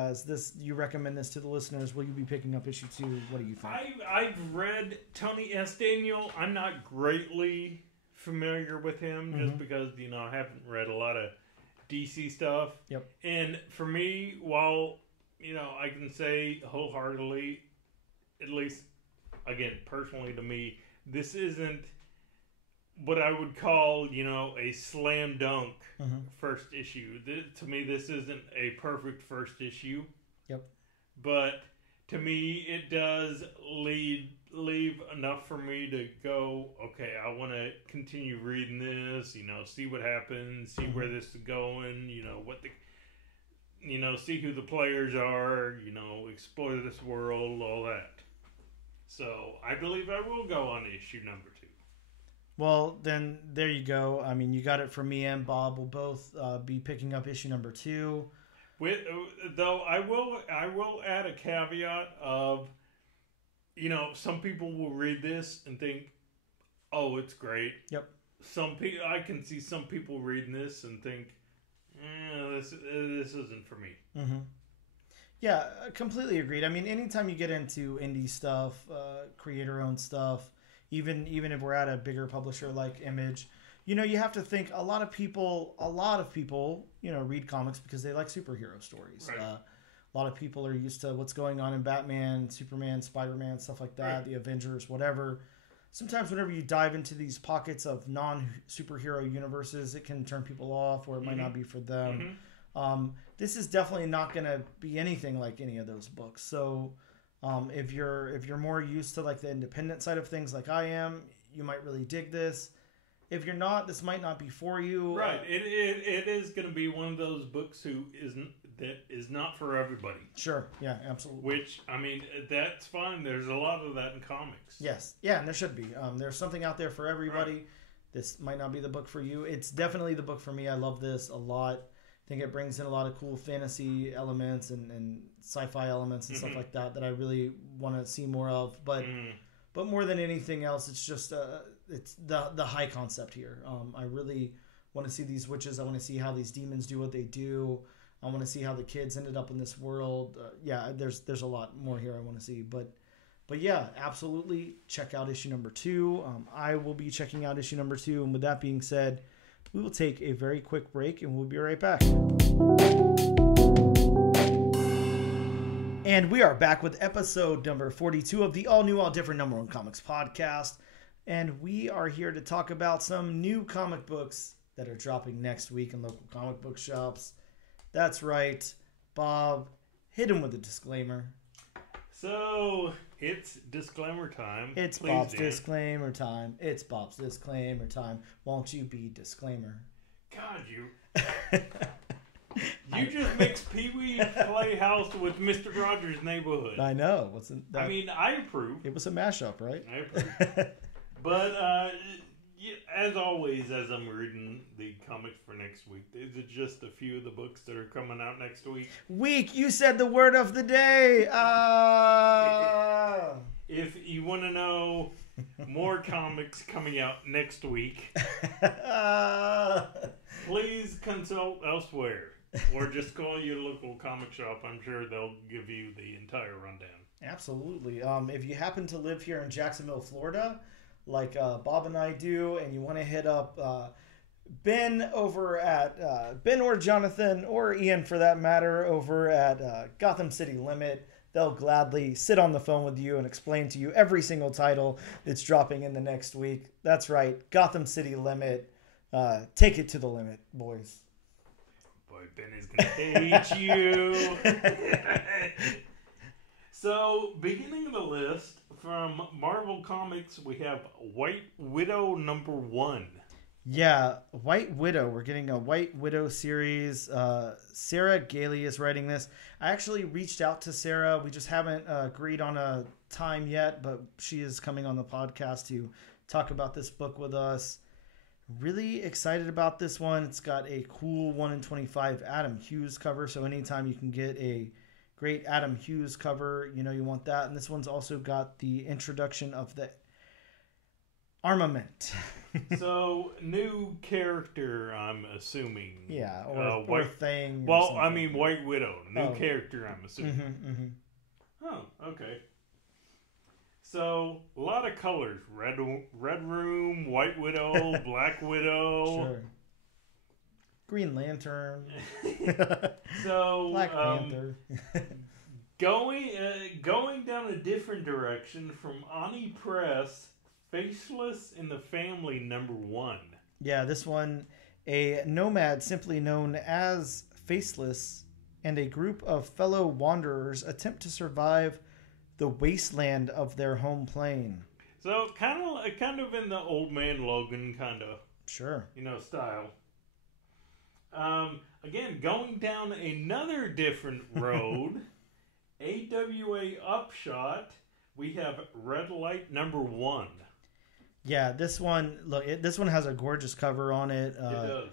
You recommend this to the listeners? Will you be picking up issue 2? What do you think? I've read Tony S. Daniel. I'm not greatly familiar with him just because I haven't read a lot of DC stuff. Yep. And for me, while I can say wholeheartedly, at least again personally to me, this isn't what I would call a slam dunk first issue. To me, this isn't a perfect first issue. Yep. But to me, it does leave enough for me to go, okay, I want to continue reading this, see what happens, see where this is going, see who the players are, explore this world, all that. So I believe I will go on to issue number 2. Well, then there you go. You got it from me and Bob. We'll both be picking up issue number 2. Though I will add a caveat of, some people will read this and think, oh, it's great. Yep. I can see some people reading this and think, this isn't for me. Mm-hmm. Yeah, completely agreed. Anytime you get into indie stuff, creator-owned stuff, even if we're at a bigger publisher like Image, you have to think a lot of people, read comics because they like superhero stories. Right. A lot of people are used to what's going on in Batman, Superman, Spider-Man, stuff like that, right. The Avengers, whatever. Sometimes whenever you dive into these pockets of non-superhero universes, it can turn people off or it might not be for them. This is definitely not going to be anything like any of those books. So if you're more used to like the independent side of things like I am, you might really dig this. If you're not, this might not be for you. Right. It is going to be one of those books that is not for everybody. Sure. Yeah, absolutely. Which, I mean, that's fine. There's a lot of that in comics. Yes. Yeah, and there should be. There's something out there for everybody. Right. This might not be the book for you. It's definitely the book for me. I love this a lot. I think it brings in a lot of cool fantasy elements and sci-fi elements and stuff like that I really want to see more of. But more than anything else, it's just it's the high concept here. I really want to see these witches. I want to see how these demons do what they do. I want to see how the kids ended up in this world. There's a lot more here I want to see. But yeah, absolutely check out issue number 2. I will be checking out issue number 2. And with that being said, we will take a very quick break and we'll be right back. And we are back with episode number 42 of the all new, all different number 1 comics podcast. And we are here to talk about some new comic books that are dropping next week in local comic book shops. That's right. Bob, hit him with a disclaimer. So, it's disclaimer time. It's Please, Bob's Dan. Disclaimer time. It's Bob's disclaimer time. Won't you be disclaimer? God, you just mixed Pee-wee's Playhouse with Mr. Rogers' Neighborhood. I know. I mean, I approve. It was a mashup, right? I approve. But, as always, as I'm reading the comics for next week, is it just a few of the books that are coming out next week? Week! You said the word of the day! If you want to know more comics coming out next week, please consult elsewhere. Or just call your local comic shop. I'm sure they'll give you the entire rundown. Absolutely. If you happen to live here in Jacksonville, Florida, like Bob and I do, and you want to hit up Ben over at Ben or Jonathan or Ian for that matter over at Gotham City Limit, they'll gladly sit on the phone with you and explain to you every single title that's dropping in the next week. That's right, Gotham City Limit. Take it to the limit, boys. Boy, Ben is going to hate you. So, beginning of the list, from Marvel Comics, we have White Widow number 1. Yeah, White Widow. We're getting a White Widow series. Sarah Gailey is writing this. I actually reached out to Sarah. We just haven't agreed on a time yet, but she is coming on the podcast to talk about this book with us. Really excited about this one. It's got a cool 1 in 25 Adam Hughes cover, so anytime you can get a great Adam Hughes cover, you know you want that. And this one's also got the introduction of the armament. So, new character, I'm assuming. Yeah, or thing. Well, I mean, White Widow. New character, I'm assuming. Oh, okay. So, a lot of colors. Red Room, White Widow, Black Widow. Sure. Green Lantern. So, Black Panther. going down a different direction from Ani Press, Faceless in the Family number 1. Yeah, this one, a nomad simply known as Faceless and a group of fellow wanderers attempt to survive the wasteland of their home plane. So kind of in the Old Man Logan kind of style. Again, going down another different road, AWA Upshot, we have Red Light number 1. Yeah, this one has a gorgeous cover on it. It does.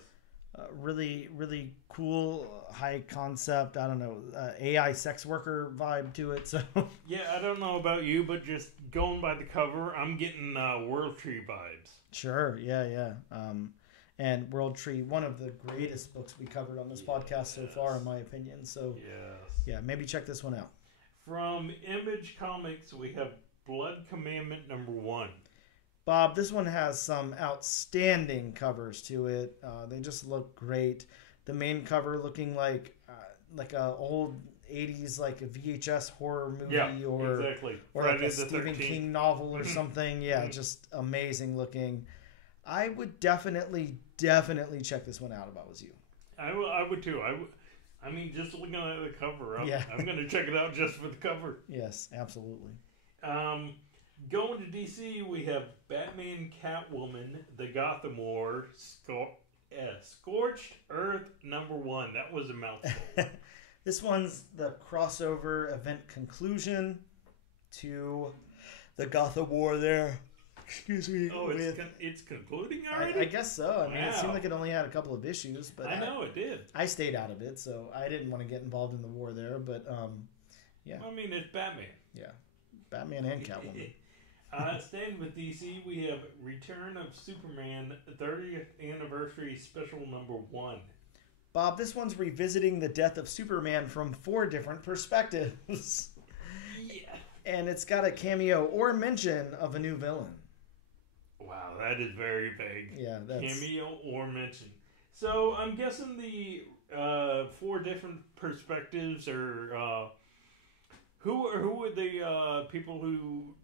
Really, really cool, high concept. I don't know, AI sex worker vibe to it. So yeah, I don't know about you, but just going by the cover, I'm getting World Tree vibes. Sure, yeah. And World Tree, one of the greatest books we covered on this podcast so far, in my opinion. So yeah, maybe check this one out. From Image Comics, we have Blood Commandment number 1. Bob, this one has some outstanding covers to it. They just look great. The main cover looking like a old 80s like a VHS horror movie or like a Stephen King novel or something. Yeah, just amazing looking. I would definitely check this one out if I was you. I would too. I mean, just looking at the cover, Yeah. I'm going to check it out just for the cover. Yes, absolutely. Going to DC, we have Batman, Catwoman, The Gotham War, Scorched Earth #1. That was a mouthful. This one's the crossover event conclusion to the Gotham War there. Excuse me. Oh, it's concluding already? I guess so. I mean, Wow. It seemed like it only had a couple of issues, but I know it did. I stayed out of it, so I didn't want to get involved in the war there. But yeah. I mean, it's Batman. Yeah, Batman and Catwoman. Staying with DC, we have Return of Superman 30th Anniversary Special #1. Bob, this one's revisiting the death of Superman from 4 different perspectives. Yeah. And it's got a cameo or mention of a new villain. Wow, that is very vague. Yeah, that's... Cameo or mention. So I'm guessing the 4 different perspectives are who were the people who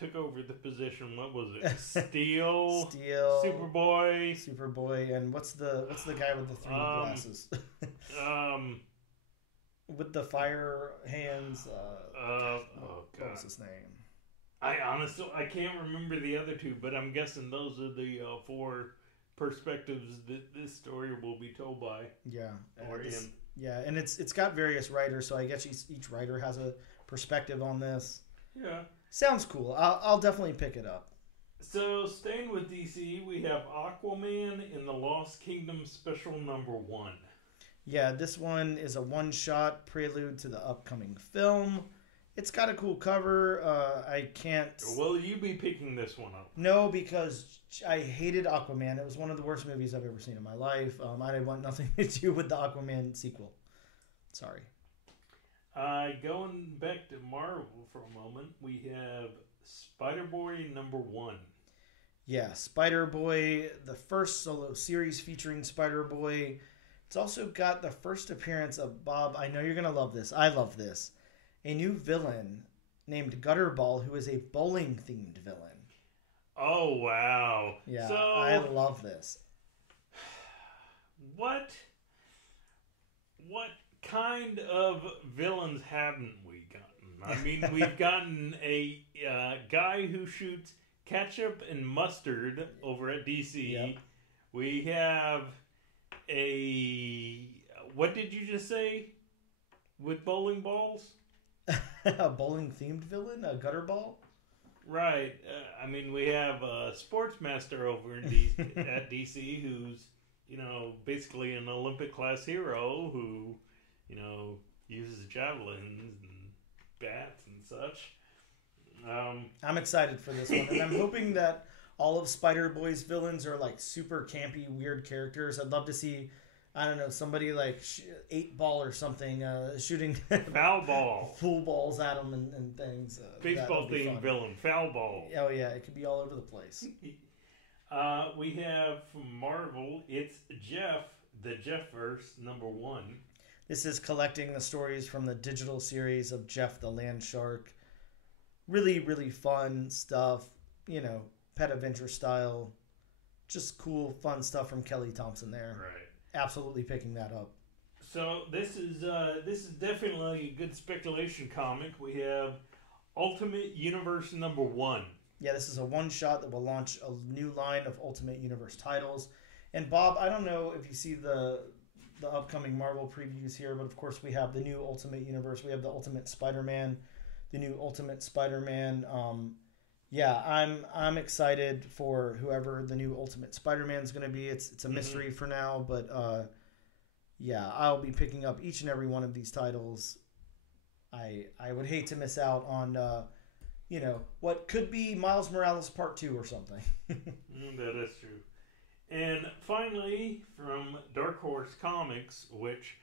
took over the position? What was it? Steel, Superboy, and what's the guy with the 3 glasses? With the fire hands. What was his name? I can't remember the other 2, but I'm guessing those are the 4 perspectives that this story will be told by. Yeah, or in. Yeah, and it's got various writers, so I guess each writer has a perspective on this. Yeah, sounds cool. I'll definitely pick it up. So staying with DC, we have Aquaman in the Lost Kingdom Special #1. Yeah, this one is a one-shot prelude to the upcoming film. It's got a cool cover. I can't... Will you be picking this one up? No, because I hated Aquaman. It was one of the worst movies I've ever seen in my life. I want nothing to do with the Aquaman sequel. Sorry. Going back to Marvel for a moment, we have Spider-Boy #1. Yeah, Spider-Boy, the first solo series featuring Spider-Boy. It's also got the first appearance of Bob. I know you're going to love this. I love this. A new villain named Gutterball, who is a bowling-themed villain. Oh, wow. Yeah, so, I love this. What kind of villains haven't we gotten? I mean, we've gotten a guy who shoots ketchup and mustard over at DC. Yep. We have what did you just say? With bowling balls? A bowling-themed villain? A Gutterball? Right. I mean, we have a Sportsmaster over in at DC who's, basically an Olympic-class hero who, uses javelins and bats and such. I'm excited for this one, and I'm hoping that all of Spider-Boy's villains are like super campy, weird characters. I'd love to see, I don't know, somebody like 8-Ball or something shooting Foul Ball, full balls at them and things. Baseball themed villain, Foul Ball. Oh yeah, it could be all over the place. We have from Marvel, it's Jeff, the Jeffverse #1. This is collecting the stories from the digital series of Jeff the Land Shark. Really, really fun stuff. Pet Adventure style. Just cool, fun stuff from Kelly Thompson there. Right. Absolutely picking that up. So this is definitely a good speculation comic. We have Ultimate Universe #1. Yeah, this is a one-shot that will launch a new line of Ultimate Universe titles. And Bob, I don't know if you see the upcoming Marvel previews here, but of course we have the new Ultimate Universe. We have the Ultimate Spider-Man, the new Ultimate Spider-Man. I'm excited for whoever the new Ultimate Spider-Man is going to be. It's a mystery for now, but I'll be picking up each and every one of these titles. I would hate to miss out on what could be Miles Morales Part 2 or something. That is true. And finally, from Dark Horse Comics, which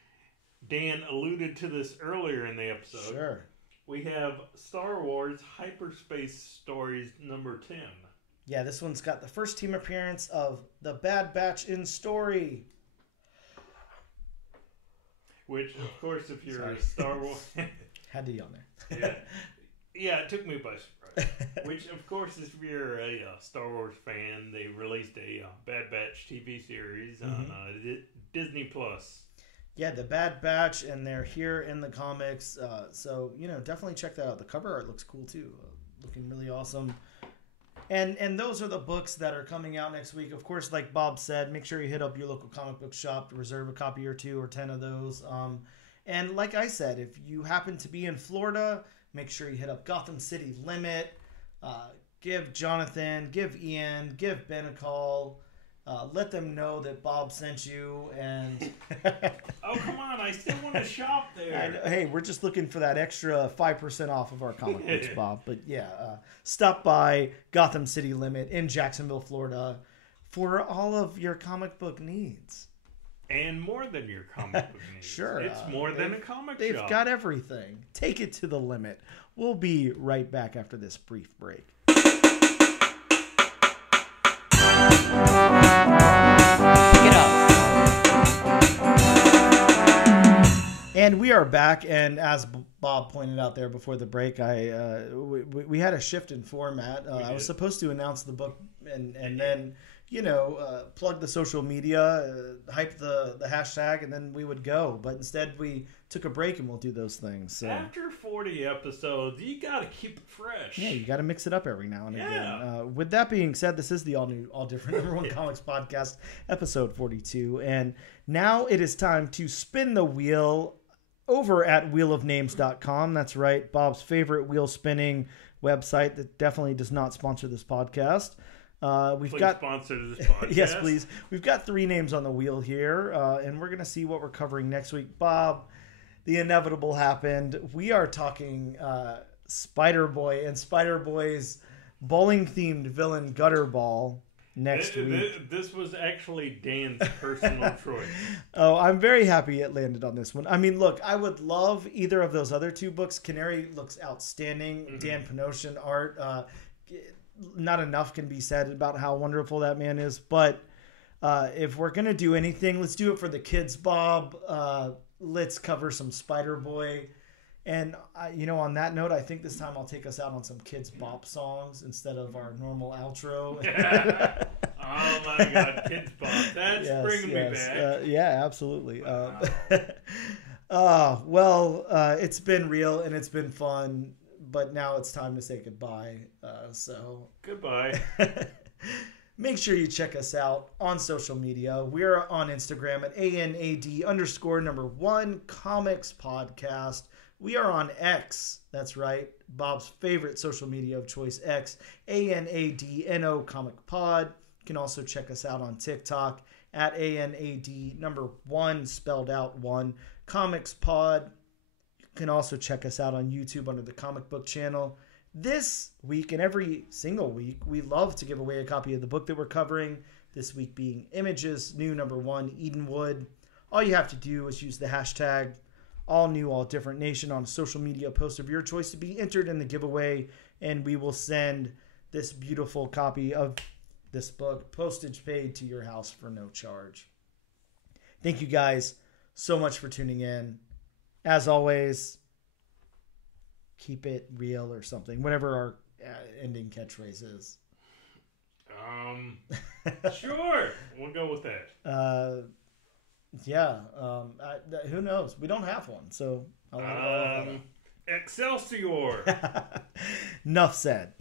Dan alluded to this earlier in the episode. Sure. We have Star Wars Hyperspace Stories #10. Yeah, this one's got the first team appearance of the Bad Batch in story. Which, of course, if you're a Star Wars... Had to yawn there. Yeah, it took me by surprise. Which, of course, if you're a Star Wars fan, they released a Bad Batch TV series on Disney+. Yeah, The Bad Batch, and they're here in the comics. So, definitely check that out. The cover art looks cool, too. Looking really awesome. And those are the books that are coming out next week. Of course, like Bob said, make sure you hit up your local comic book shop to reserve a copy or 2 or 10 of those. And like I said, if you happen to be in Florida, make sure you hit up Gotham City Limit. Give Jonathan, give Ian, give Ben a call. Let them know that Bob sent you, and oh, come on, I still want to shop there. Hey, we're just looking for that extra 5% off of our comic books, Bob. But yeah, stop by Gotham City Limit in Jacksonville, Florida for all of your comic book needs. And more than your comic book needs. Sure. It's more than a comic shop. They've got everything. Take it to the limit. We'll be right back after this brief break. And we are back, and as Bob pointed out there before the break, we had a shift in format. I was supposed to announce the book and then plug the social media, hype the hashtag, and then we would go. But instead, we took a break, and we'll do those things. So. After 40 episodes, you got to keep it fresh. Yeah, you got to mix it up every now and again. With that being said, this is the all-new, all-different Number One Comics Podcast, episode 42. And now it is time to spin the wheel over at wheelofnames.com. That's right, Bob's favorite wheel spinning website that definitely does not sponsor this podcast. Please sponsor this podcast. Yes, please. We've got 3 names on the wheel here, and we're going to see what we're covering next week. Bob, the inevitable happened. We are talking Spider-Boy and Spider-Boy's bowling-themed villain Gutterball next week. This was actually Dan's personal choice. Oh, I'm very happy it landed on this one. I mean, look, I would love either of those other 2 books. Canary looks outstanding. Mm-hmm. Dan Panosian art. Not enough can be said about how wonderful that man is. But if we're going to do anything, let's do it for the kids, Bob. Let's cover some Spider-Boy. And, on that note, I think this time I'll take us out on some kids' bop songs instead of our normal outro. Oh, my God. Kids' bop. That's bringing me back. Yeah, absolutely. Wow. It's been real and it's been fun, but now it's time to say goodbye. Goodbye. Make sure you check us out on social media. We're on Instagram at ANAD_1 Comics Podcast. We are on X. That's right. Bob's favorite social media of choice, X. ANADNO Comic Pod. You can also check us out on TikTok at ANAD1 spelled out 1 Comics Pod. You can also check us out on YouTube under the Comic Book Channel. This week and every single week, we love to give away a copy of the book that we're covering. This week being Image's new number 1, Edenwood. All you have to do is use the hashtag AllNewAllDifferentNation on a social media post of your choice to be entered in the giveaway, and we will send this beautiful copy of this book, postage paid, to your house for no charge. Thank you guys so much for tuning in. As always, keep it real or something, whatever our ending catchphrase is. Sure, we'll go with that. Who knows? We don't have one, so Excelsior. Enough said.